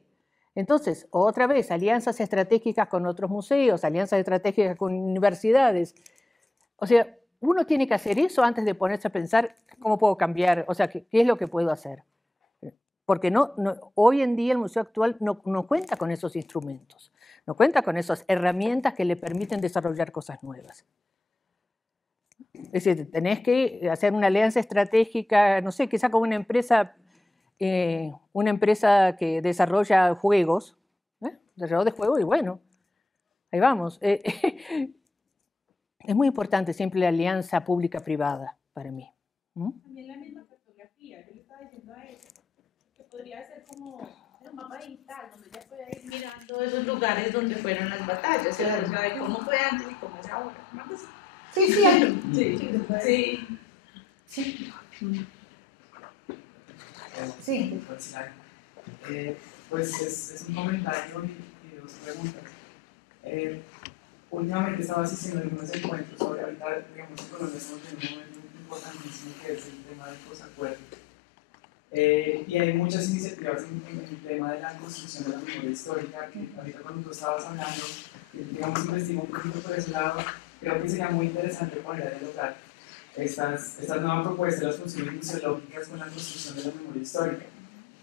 Entonces, otra vez, alianzas estratégicas con otros museos, alianzas estratégicas con universidades. O sea, uno tiene que hacer eso antes de ponerse a pensar cómo puedo cambiar, o sea, qué es lo que puedo hacer. Porque hoy en día el museo actual no cuenta con esos instrumentos, no cuenta con esas herramientas que le permiten desarrollar cosas nuevas. Es decir, tenés que hacer una alianza estratégica, no sé, quizá con una empresa que desarrolla juegos, desarrollo de juegos, y bueno, ahí vamos. Es muy importante siempre la alianza pública-privada para mí. También la misma cartografía, yo le estaba diciendo a ella, que podría ser como un mapa digital, donde ella puede ir mirando esos lugares donde fueron las batallas, o sea, de cómo fue antes y cómo es ahora. Sí, sí, sí. Sí. Pues es un comentario y dos preguntas. Últimamente estaba asistiendo a algunos encuentros sobre, ahorita, digamos, en Colombia estamos en un momento importantísimo que es el tema del posacuerdo. Y hay muchas iniciativas en el tema de la construcción de la memoria histórica, que ahorita cuando tú estabas hablando, digamos, investigo un poquito por ese lado, creo que sería muy interesante poner a dialogar estas nuevas propuestas de las funciones museológicas con la construcción de la memoria histórica.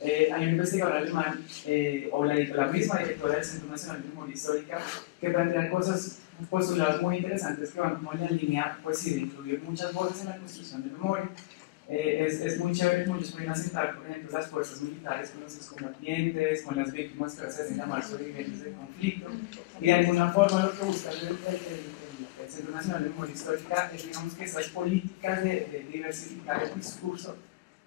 Hay un investigador alemán, o la misma directora del Centro Nacional de Memoria Histórica, que plantea postulados muy interesantes que van como en la línea, pues sí, de incluir muchas voces en la construcción de memoria. Es muy chévere que muchos pueden asentar, por ejemplo, las fuerzas militares con los excombatientes, con las víctimas que ahora se hacen llamar sobrevivientes del conflicto, y de alguna forma lo que busca el Centro Nacional de Memoria Histórica es, digamos, que estas políticas de diversificar el discurso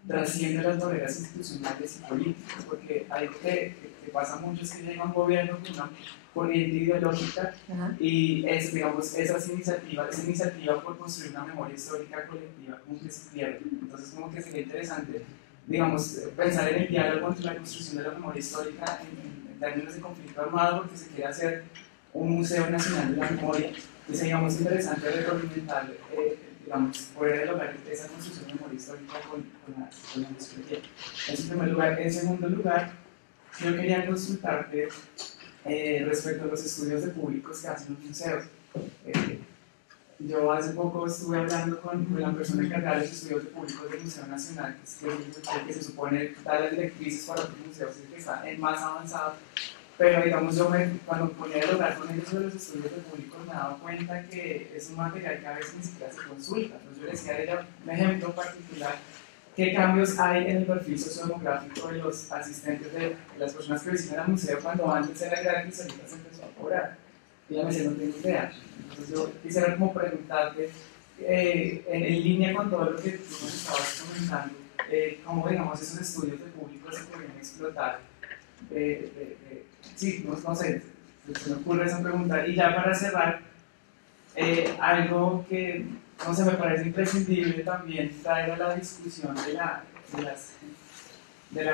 trascienden las barreras institucionales y políticas, porque hay que pasa mucho es que llega un gobierno con una corriente ideológica y digamos, esa iniciativa por construir una memoria histórica colectiva como que se pierde. Entonces como que sería interesante, digamos, pensar en el diálogo entre la construcción de la memoria histórica en términos de conflicto armado, porque se quiere hacer un Museo Nacional de la Memoria. Entonces digamos interesante retroalimentar, digamos, poder lograr esa construcción de memoria histórica con la discusión. Eso en primer lugar. En segundo lugar, yo quería consultarte respecto a los estudios de públicos que hacen los museos. Yo hace poco estuve hablando con la persona encargada de los estudios de públicos del Museo Nacional, que se supone dar las directrices para otros museos, que está más avanzado. Pero digamos, cuando ponía a dialogar con ellos sobre los estudios de públicos me daba cuenta que es un material que a veces ni siquiera se consulta. Entonces yo le decía a ella un ejemplo particular. ¿Qué cambios hay en el perfil sociodemográfico de los asistentes, de las personas que visitan el museo cuando antes era gratis y ahorita se empezó a cobrar? Y ella me decía, no tengo idea. Entonces yo quisiera como preguntarte, en línea con todo lo que tú nos estabas comentando, cómo digamos esos estudios de público se podrían explotar. Sí, no sé, se me ocurre esa pregunta. Y ya para cerrar, algo que no sé, me parece imprescindible también traer a la discusión de la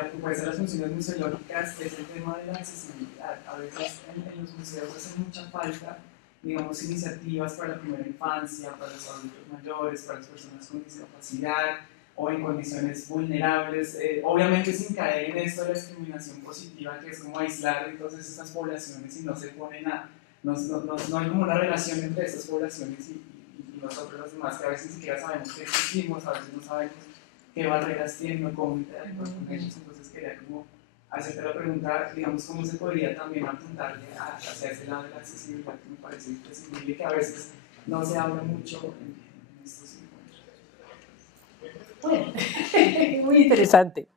propuesta de las funciones museológicas es el tema de la accesibilidad. A veces en los museos hace mucha falta digamos, iniciativas para la primera infancia, para los adultos mayores, para las personas con discapacidad o en condiciones vulnerables, obviamente sin caer en esto de la discriminación positiva, que es como aislar entonces estas poblaciones y no se ponen a, no hay como una relación entre estas poblaciones y nosotros los demás, que a veces ni siquiera sabemos que existimos, a veces no sabemos qué barreras tienen o cómo interactuar con ellos. Entonces quería como hacerte la pregunta, digamos, cómo se podría también apuntarle hacia ese lado de la accesibilidad, que me parece imprescindible, que a veces no se habla mucho en estos encuentros. Bueno, muy interesante.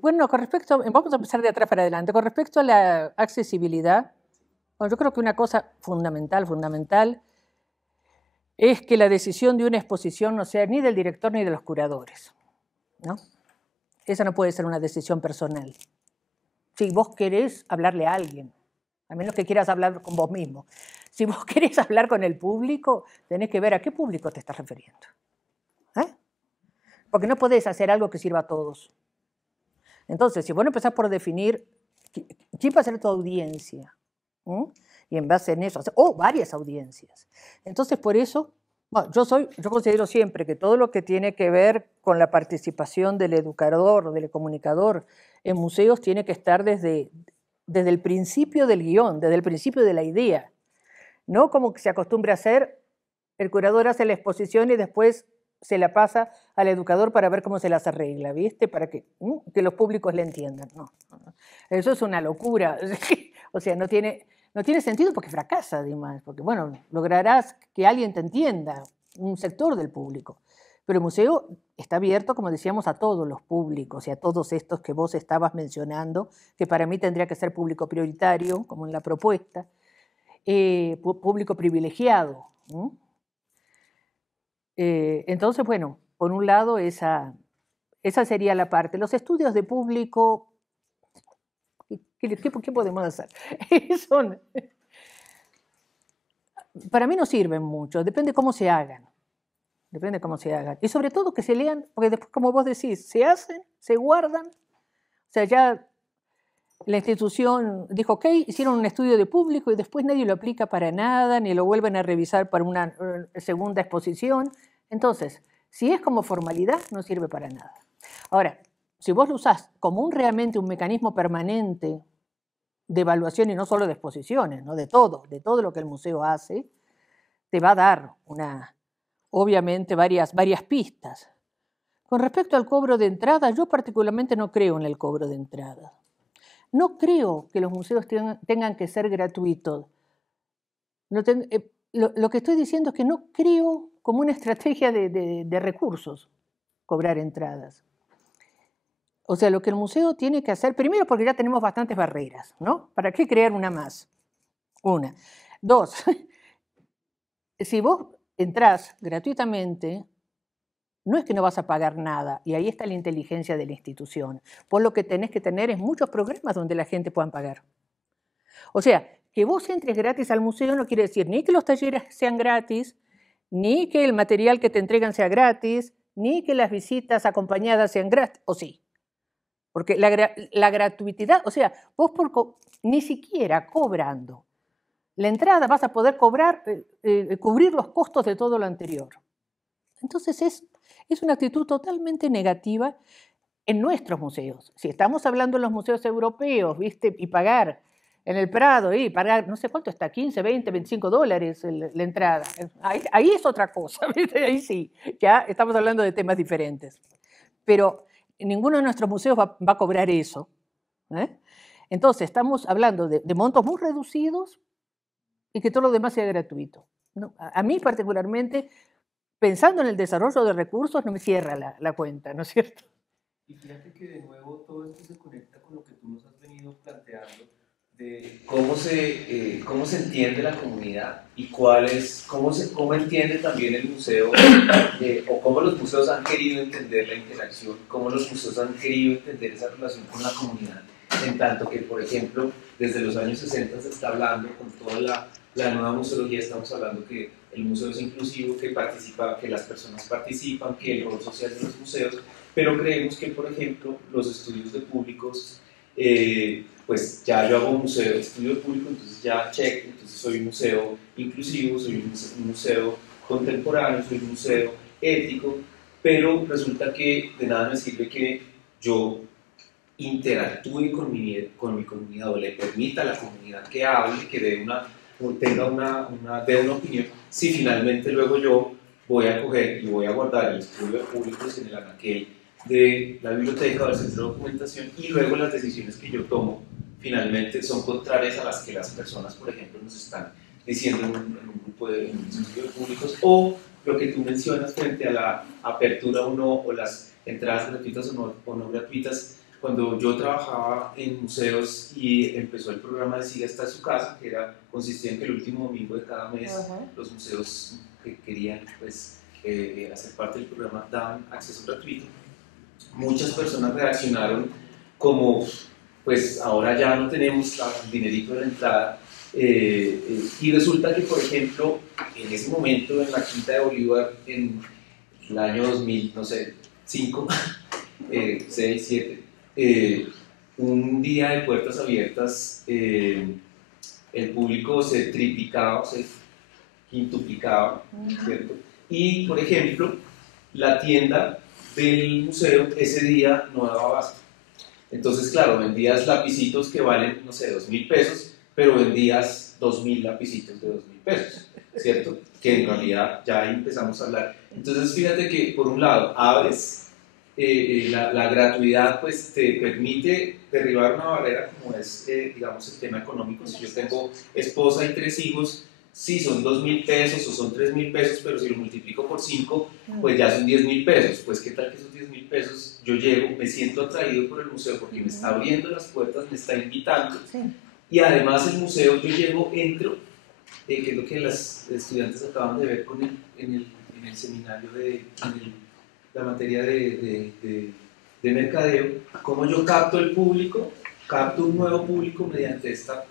Bueno, con respecto, vamos a empezar de atrás para adelante. Con respecto a la accesibilidad, bueno, yo creo que una cosa fundamental, es que la decisión de una exposición no sea ni del director ni de los curadores, ¿no? Esa no puede ser una decisión personal. Si vos querés hablarle a alguien, a menos que quieras hablar con vos mismo, si vos querés hablar con el público, tenés que ver a qué público te estás refiriendo. Porque no podés hacer algo que sirva a todos. Entonces, si vos no empezás por definir quién va a ser tu audiencia, y en base en eso, varias audiencias. Entonces, por eso, bueno, yo considero siempre que todo lo que tiene que ver con la participación del educador o del comunicador en museos tiene que estar desde el principio del guión, desde el principio de la idea. No como que se acostumbra a hacer, el curador hace la exposición y después se la pasa al educador para ver cómo se las arregla, ¿viste? Para que los públicos le entiendan. No. Eso es una locura. O sea, no tiene sentido porque fracasa, además, porque, bueno, lograrás que alguien te entienda, un sector del público. Pero el museo está abierto, como decíamos, a todos los públicos y a todos estos que vos estabas mencionando, que para mí tendría que ser público prioritario, como en la propuesta, público privilegiado. Entonces, bueno, por un lado, esa sería la parte. Los estudios de público, ¿qué podemos hacer? Para mí no sirven mucho, depende cómo se hagan. Depende cómo se hagan. Y sobre todo que se lean, porque después, como vos decís, se hacen, se guardan. O sea, ya la institución dijo, ok, hicieron un estudio de público y después nadie lo aplica para nada, ni lo vuelven a revisar para una segunda exposición. Entonces, si es como formalidad, no sirve para nada. Ahora, si vos lo usás como realmente un mecanismo permanente de evaluación y no solo de exposiciones, ¿no? de todo lo que el museo hace, te va a dar obviamente varias pistas. Con respecto al cobro de entrada, yo particularmente no creo en el cobro de entrada. No creo que los museos tengan que ser gratuitos. Lo que estoy diciendo es que no creo como una estrategia de recursos cobrar entradas. O sea, lo que el museo tiene que hacer, primero porque ya tenemos bastantes barreras, ¿no? ¿Para qué crear una más? Una. Dos, si vos entrás gratuitamente, no es que no vas a pagar nada, y ahí está la inteligencia de la institución. Vos lo que tenés que tener es muchos programas donde la gente pueda pagar. O sea, que vos entres gratis al museo no quiere decir ni que los talleres sean gratis, ni que el material que te entregan sea gratis, ni que las visitas acompañadas sean gratis, o sí. Porque la gratuidad, o sea, vos ni siquiera cobrando la entrada vas a poder cubrir los costos de todo lo anterior. Entonces es una actitud totalmente negativa en nuestros museos. Si estamos hablando en los museos europeos, ¿viste? Y pagar en el Prado, y pagar, no sé cuánto está, 15, 20, 25 dólares la entrada. Ahí es otra cosa, ¿viste? Ahí sí, ya estamos hablando de temas diferentes. Pero ninguno de nuestros museos va a cobrar eso. Entonces, estamos hablando de montos muy reducidos y que todo lo demás sea gratuito. ¿No? A mí particularmente, pensando en el desarrollo de recursos, no me cierra la cuenta, ¿no es cierto? Y fíjate que de nuevo todo esto se conecta con lo que tú nos has venido planteando de cómo se entiende la comunidad y cómo entiende también el museo o cómo los museos han querido entender la interacción, cómo los museos han querido entender esa relación con la comunidad, en tanto que, por ejemplo, desde los años 60 se está hablando con toda la nueva museología, estamos hablando que el museo es inclusivo, que las personas participan, que el rol social de los museos, pero creemos que, por ejemplo, los estudios de públicos pues ya yo hago museo, estudio público, entonces ya check, entonces soy un museo inclusivo, soy un museo contemporáneo, soy un museo ético, pero resulta que de nada me sirve que yo interactúe con mi comunidad o le permita a la comunidad que hable, que dé dé una opinión, si finalmente luego yo voy a coger y voy a guardar el estudio de públicos en el anaquel de la biblioteca o del centro de documentación, y luego las decisiones que yo tomo finalmente son contrarias a las que las personas, por ejemplo, nos están diciendo en un grupo de estudios públicos, o lo que tú mencionas frente a la apertura o no, o las entradas gratuitas o no gratuitas. Cuando yo trabajaba en museos y empezó el programa de Siga hasta su casa, que consistía en que el último domingo de cada mes los museos que querían pues, hacer parte del programa daban acceso gratuito, muchas personas reaccionaron como, pues ahora ya no tenemos el dinerito de la entrada, y resulta que, por ejemplo, en ese momento en la Quinta de Bolívar, en el año 2000, no sé, 5, 6, 7, un día de puertas abiertas, el público se triplicaba, se quintuplicaba, ¿cierto? Y, por ejemplo, la tienda del museo ese día no daba abasto. Entonces, claro, vendías lapicitos que valen, no sé, 2.000 pesos, pero vendías 2.000 lapicitos de 2.000 pesos, ¿cierto? Que en realidad ya ahí empezamos a hablar. Entonces, fíjate que, por un lado, abres la gratuidad, pues te permite derribar una barrera como es, digamos, el tema económico. Si yo tengo esposa y 3 hijos, sí, son 2.000 pesos o son 3.000 pesos, pero si lo multiplico por 5, pues ya son 10.000 pesos. Pues qué tal que esos 10.000 pesos yo llego, me siento atraído por el museo porque me está abriendo las puertas, me está invitando. Y además el museo, yo llego, entro, que es lo que las estudiantes acaban de ver en el seminario la materia de mercadeo, cómo yo capto el público, capto un nuevo público mediante esta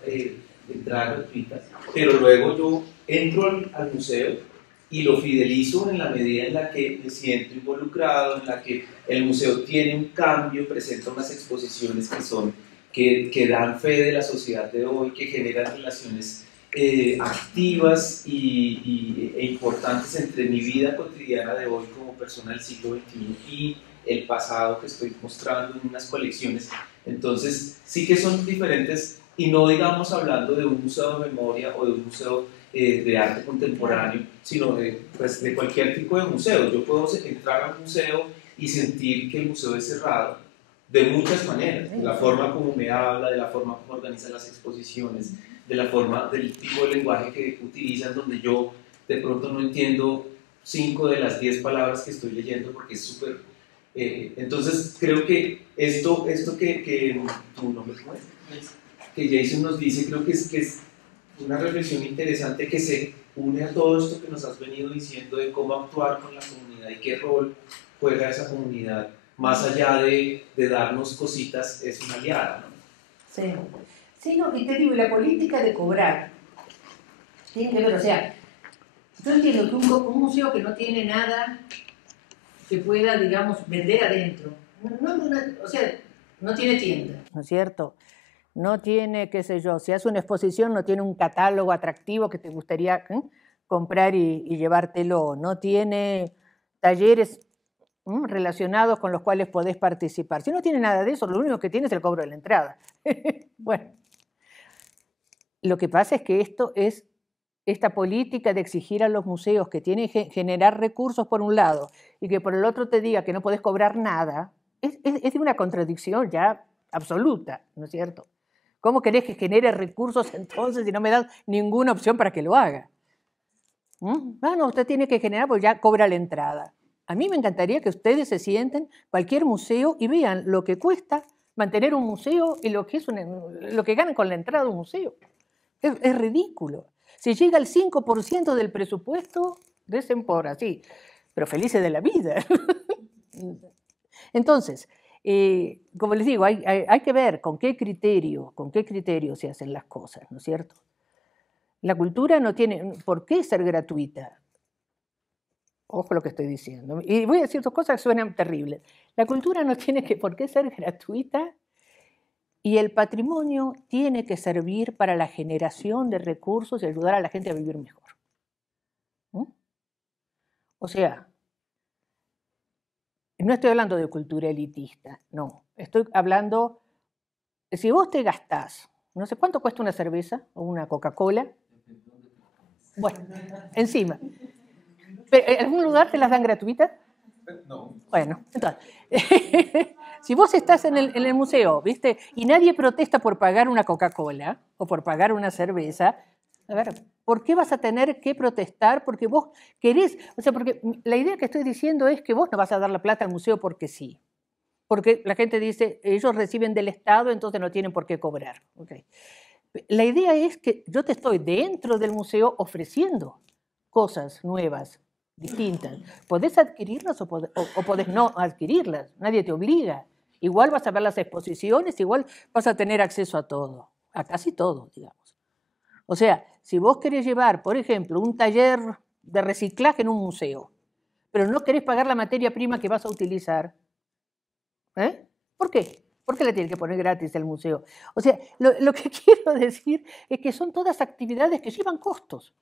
entrada gratuita, pero luego yo entro al museo y lo fidelizo en la medida en la que me siento involucrado, en la que el museo tiene un cambio, presenta unas exposiciones que dan fe de la sociedad de hoy, que generan relaciones activas e importantes entre mi vida cotidiana de hoy como persona del siglo XXI y el pasado que estoy mostrando en unas colecciones. Entonces sí que son diferentes, y no digamos hablando de un museo de memoria o de un museo de arte contemporáneo, sino de cualquier tipo de museo. Yo puedo entrar a un museo y sentir que el museo es cerrado de muchas maneras, de la forma como me habla, de la forma como organiza las exposiciones, de la forma, del tipo de lenguaje que utilizan, donde yo de pronto no entiendo 5 de las 10 palabras que estoy leyendo porque es súper... entonces creo que esto que tu nombre que Jason nos dice, creo que es una reflexión interesante que se une a todo esto que nos has venido diciendo de cómo actuar con la comunidad y qué rol juega esa comunidad, más allá de darnos cositas, es una aliada, ¿no? Sí. Sí, no, y te digo, la política de cobrar tiene que ver, o sea, yo entiendo que un museo que no tiene nada que pueda, digamos, vender adentro, o sea, no tiene tienda, ¿no es cierto? No tiene, qué sé yo, si hace una exposición no tiene un catálogo atractivo que te gustaría comprar y llevártelo, no tiene talleres relacionados con los cuales podés participar. Si no tiene nada de eso, lo único que tiene es el cobro de la entrada. Bueno, lo que pasa es que esta política de exigir a los museos que tienen que generar recursos por un lado y que por el otro te diga que no podés cobrar nada, es de una contradicción ya absoluta, ¿no es cierto? ¿Cómo querés que genere recursos entonces si no me das ninguna opción para que lo haga? No, usted tiene que generar porque ya cobra la entrada. A mí me encantaría que ustedes se sienten cualquier museo y vean lo que cuesta mantener un museo y lo que ganan con la entrada de un museo. Es ridículo. Si llega al 5% del presupuesto, desen por así, pero felices de la vida. Entonces, como les digo, hay que ver con qué criterio se hacen las cosas, ¿no es cierto? La cultura no tiene por qué ser gratuita. Ojo lo que estoy diciendo. Y voy a decir dos cosas que suenan terribles. La cultura no tiene por qué ser gratuita Y el patrimonio tiene que servir para la generación de recursos y ayudar a la gente a vivir mejor. O sea, no estoy hablando de cultura elitista, no. Estoy hablando, si vos te gastás, no sé cuánto cuesta una cerveza o una Coca-Cola. Bueno, encima. ¿Pero en algún lugar te las dan gratuitas? No. Bueno, entonces, si vos estás en el museo, ¿viste? Y nadie protesta por pagar una Coca-Cola o por pagar una cerveza, a ver, ¿por qué vas a tener que protestar? Porque vos querés, o sea, porque la idea que estoy diciendo es que vos no vas a dar la plata al museo porque sí. Porque la gente dice, ellos reciben del Estado, entonces no tienen por qué cobrar. Okay. La idea es que yo te estoy dentro del museo ofreciendo cosas nuevas, distintas. Podés adquirirlas o podés no adquirirlas, nadie te obliga. Igual vas a ver las exposiciones, igual vas a tener acceso a todo, a casi todo, digamos. O sea, si vos querés llevar, por ejemplo, un taller de reciclaje en un museo, pero no querés pagar la materia prima que vas a utilizar, ¿por qué? ¿Por qué la tiene que poner gratis el museo? O sea, lo que quiero decir es que son todas actividades que llevan costos.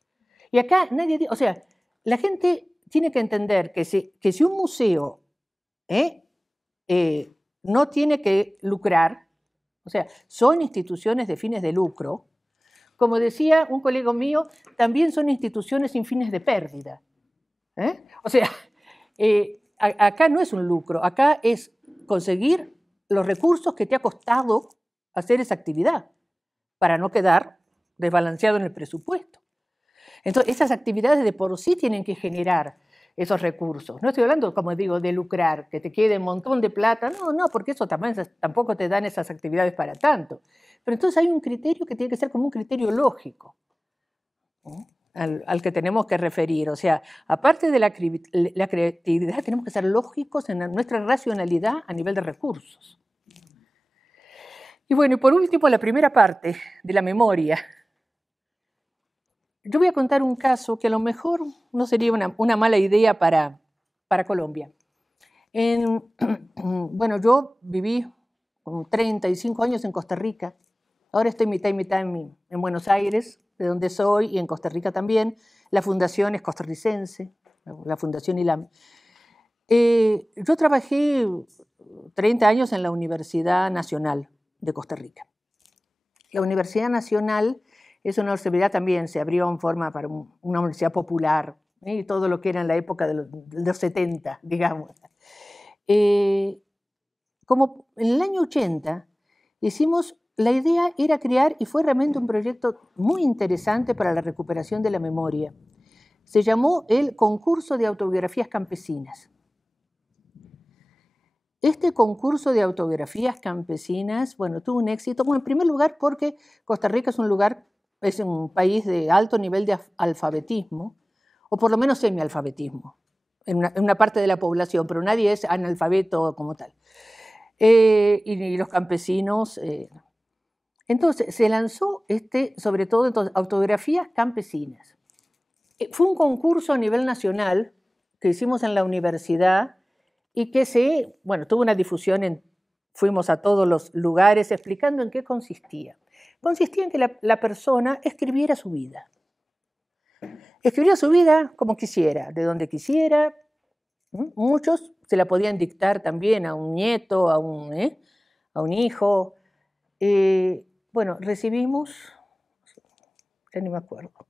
Y acá nadie, o sea, la gente tiene que entender que si un museo no tiene que lucrar, o sea, son instituciones de fines de lucro, como decía un colega mío, también son instituciones sin fines de pérdida. O sea, acá no es un lucro, acá es conseguir los recursos que te ha costado hacer esa actividad para no quedar desbalanceado en el presupuesto. Entonces, esas actividades de por sí tienen que generar esos recursos. No estoy hablando, como digo, de lucrar, que te quede un montón de plata. No, porque eso tampoco te dan esas actividades para tanto. Pero entonces hay un criterio que tiene que ser como un criterio lógico, ¿no? al que tenemos que referir. O sea, aparte de la creatividad, tenemos que ser lógicos en nuestra racionalidad a nivel de recursos. Y bueno, y por último, la primera parte de la memoria. Yo voy a contar un caso que a lo mejor no sería una mala idea para Colombia. Bueno, yo viví 35 años en Costa Rica. Ahora estoy mitad y mitad en Buenos Aires, de donde soy, y en Costa Rica también. La fundación es costarricense, la Fundación ILAM. Yo trabajé 30 años en la Universidad Nacional de Costa Rica. La Universidad Nacional es una universidad también, se abrió en forma para una universidad popular, y todo lo que era en la época de los 70, digamos. Como en el año 80 la idea era crear, y fue realmente un proyecto muy interesante para la recuperación de la memoria. Se llamó el Concurso de Autobiografías Campesinas. Este concurso de autobiografías campesinas, bueno, tuvo un éxito, bueno, en primer lugar porque Costa Rica es un país de alto nivel de alfabetismo, o por lo menos semialfabetismo, en una parte de la población, pero nadie es analfabeto como tal. Y los campesinos... Entonces, se lanzó sobre todo, autobiografías campesinas. Fue un concurso a nivel nacional que hicimos en la universidad y que tuvo una difusión, fuimos a todos los lugares explicando en qué consistía. Consistía en que la persona escribiera su vida. Escribiera su vida como quisiera, de donde quisiera. Muchos se la podían dictar también a un nieto, a un hijo. Bueno, recibimos, ya ni me acuerdo,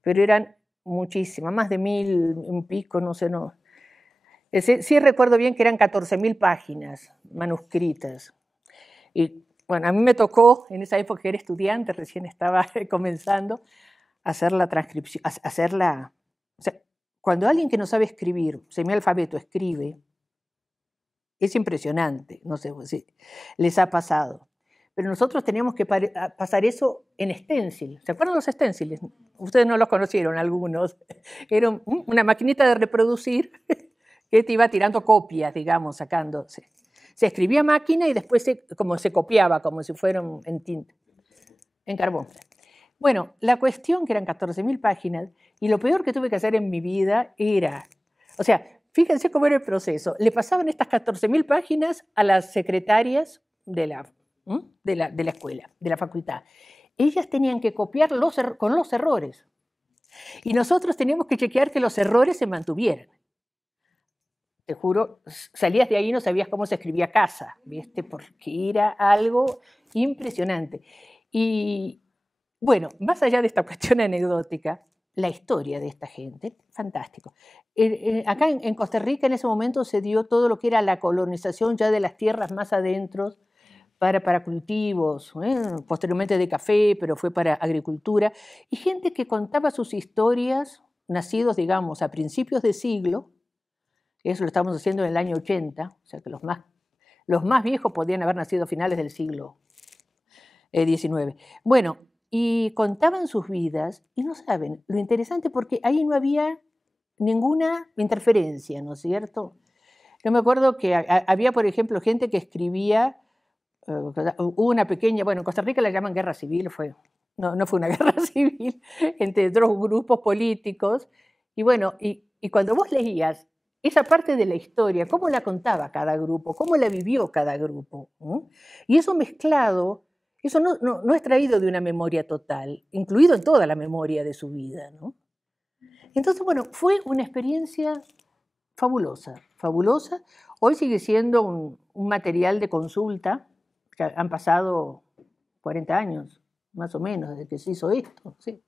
pero eran muchísimas, más de 1000 y pico, no sé, no. Sí recuerdo bien que eran 14.000 páginas manuscritas. Y bueno, a mí me tocó, en esa época que era estudiante, recién estaba comenzando, hacer la transcripción, o sea, cuando alguien que no sabe escribir, semialfabeto, escribe, es impresionante, no sé si les ha pasado. Pero nosotros teníamos que pasar eso en stencil. ¿Se acuerdan los stenciles? Ustedes no los conocieron, algunos. Era una maquinita de reproducir que te iba tirando copias, digamos, sacándose. Se escribía a máquina y después se copiaba, como si fuera en tinta, en carbón. Bueno, la cuestión que eran 14.000 páginas, y lo peor que tuve que hacer en mi vida era, o sea, fíjense cómo era el proceso. Le pasaban estas 14.000 páginas a las secretarias de de la escuela, de la facultad. Ellas tenían que copiar con los errores. Y nosotros teníamos que chequear que los errores se mantuvieran. Te juro, salías de ahí y no sabías cómo se escribía casa, ¿viste? Porque era algo impresionante. Y bueno, más allá de esta cuestión anecdótica, la historia de esta gente, fantástico. Acá en Costa Rica en ese momento se dio todo lo que era la colonización ya de las tierras más adentro para cultivos, posteriormente de café, pero fue para agricultura, y gente que contaba sus historias, nacidos, digamos, a principios de siglo. Eso lo estamos haciendo en el año 80, o sea que los más viejos podían haber nacido a finales del siglo XIX. Bueno, y contaban sus vidas, y no saben, lo interesante porque ahí no había ninguna interferencia, ¿no es cierto? Yo me acuerdo que había, por ejemplo, gente que escribía, hubo una pequeña, bueno, en Costa Rica la llaman guerra civil, no fue una guerra civil entre dos grupos políticos, y bueno, y cuando vos leías esa parte de la historia, cómo la contaba cada grupo, cómo la vivió cada grupo, y eso mezclado, eso no es traído de una memoria total, incluido en toda la memoria de su vida, ¿no? Entonces, bueno, fue una experiencia fabulosa, fabulosa. Hoy sigue siendo un material de consulta, que han pasado 40 años, más o menos, desde que se hizo esto, ¿sí?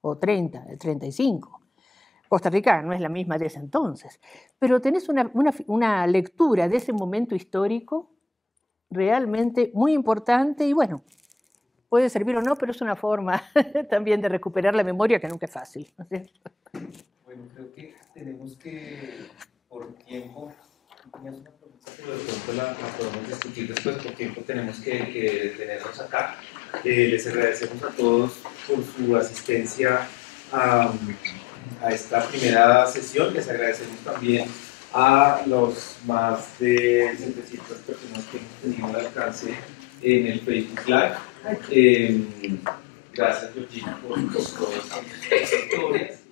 O 30, 35. Costa Rica no es la misma de ese entonces, pero tenés una lectura de ese momento histórico realmente muy importante y bueno, puede servir o no, pero es una forma también de recuperar la memoria que nunca es fácil, ¿no es cierto? Bueno, creo que tenemos que, por tiempo, ¿tenías una pregunta? Pero de pronto la podemos discutir después, por tiempo tenemos que detenernos acá. Les agradecemos a todos por su asistencia a esta primera sesión. Les agradecemos también a los más de 700 personas que hemos tenido al alcance en el Facebook Live. Gracias, Georgina, por todas sus historias.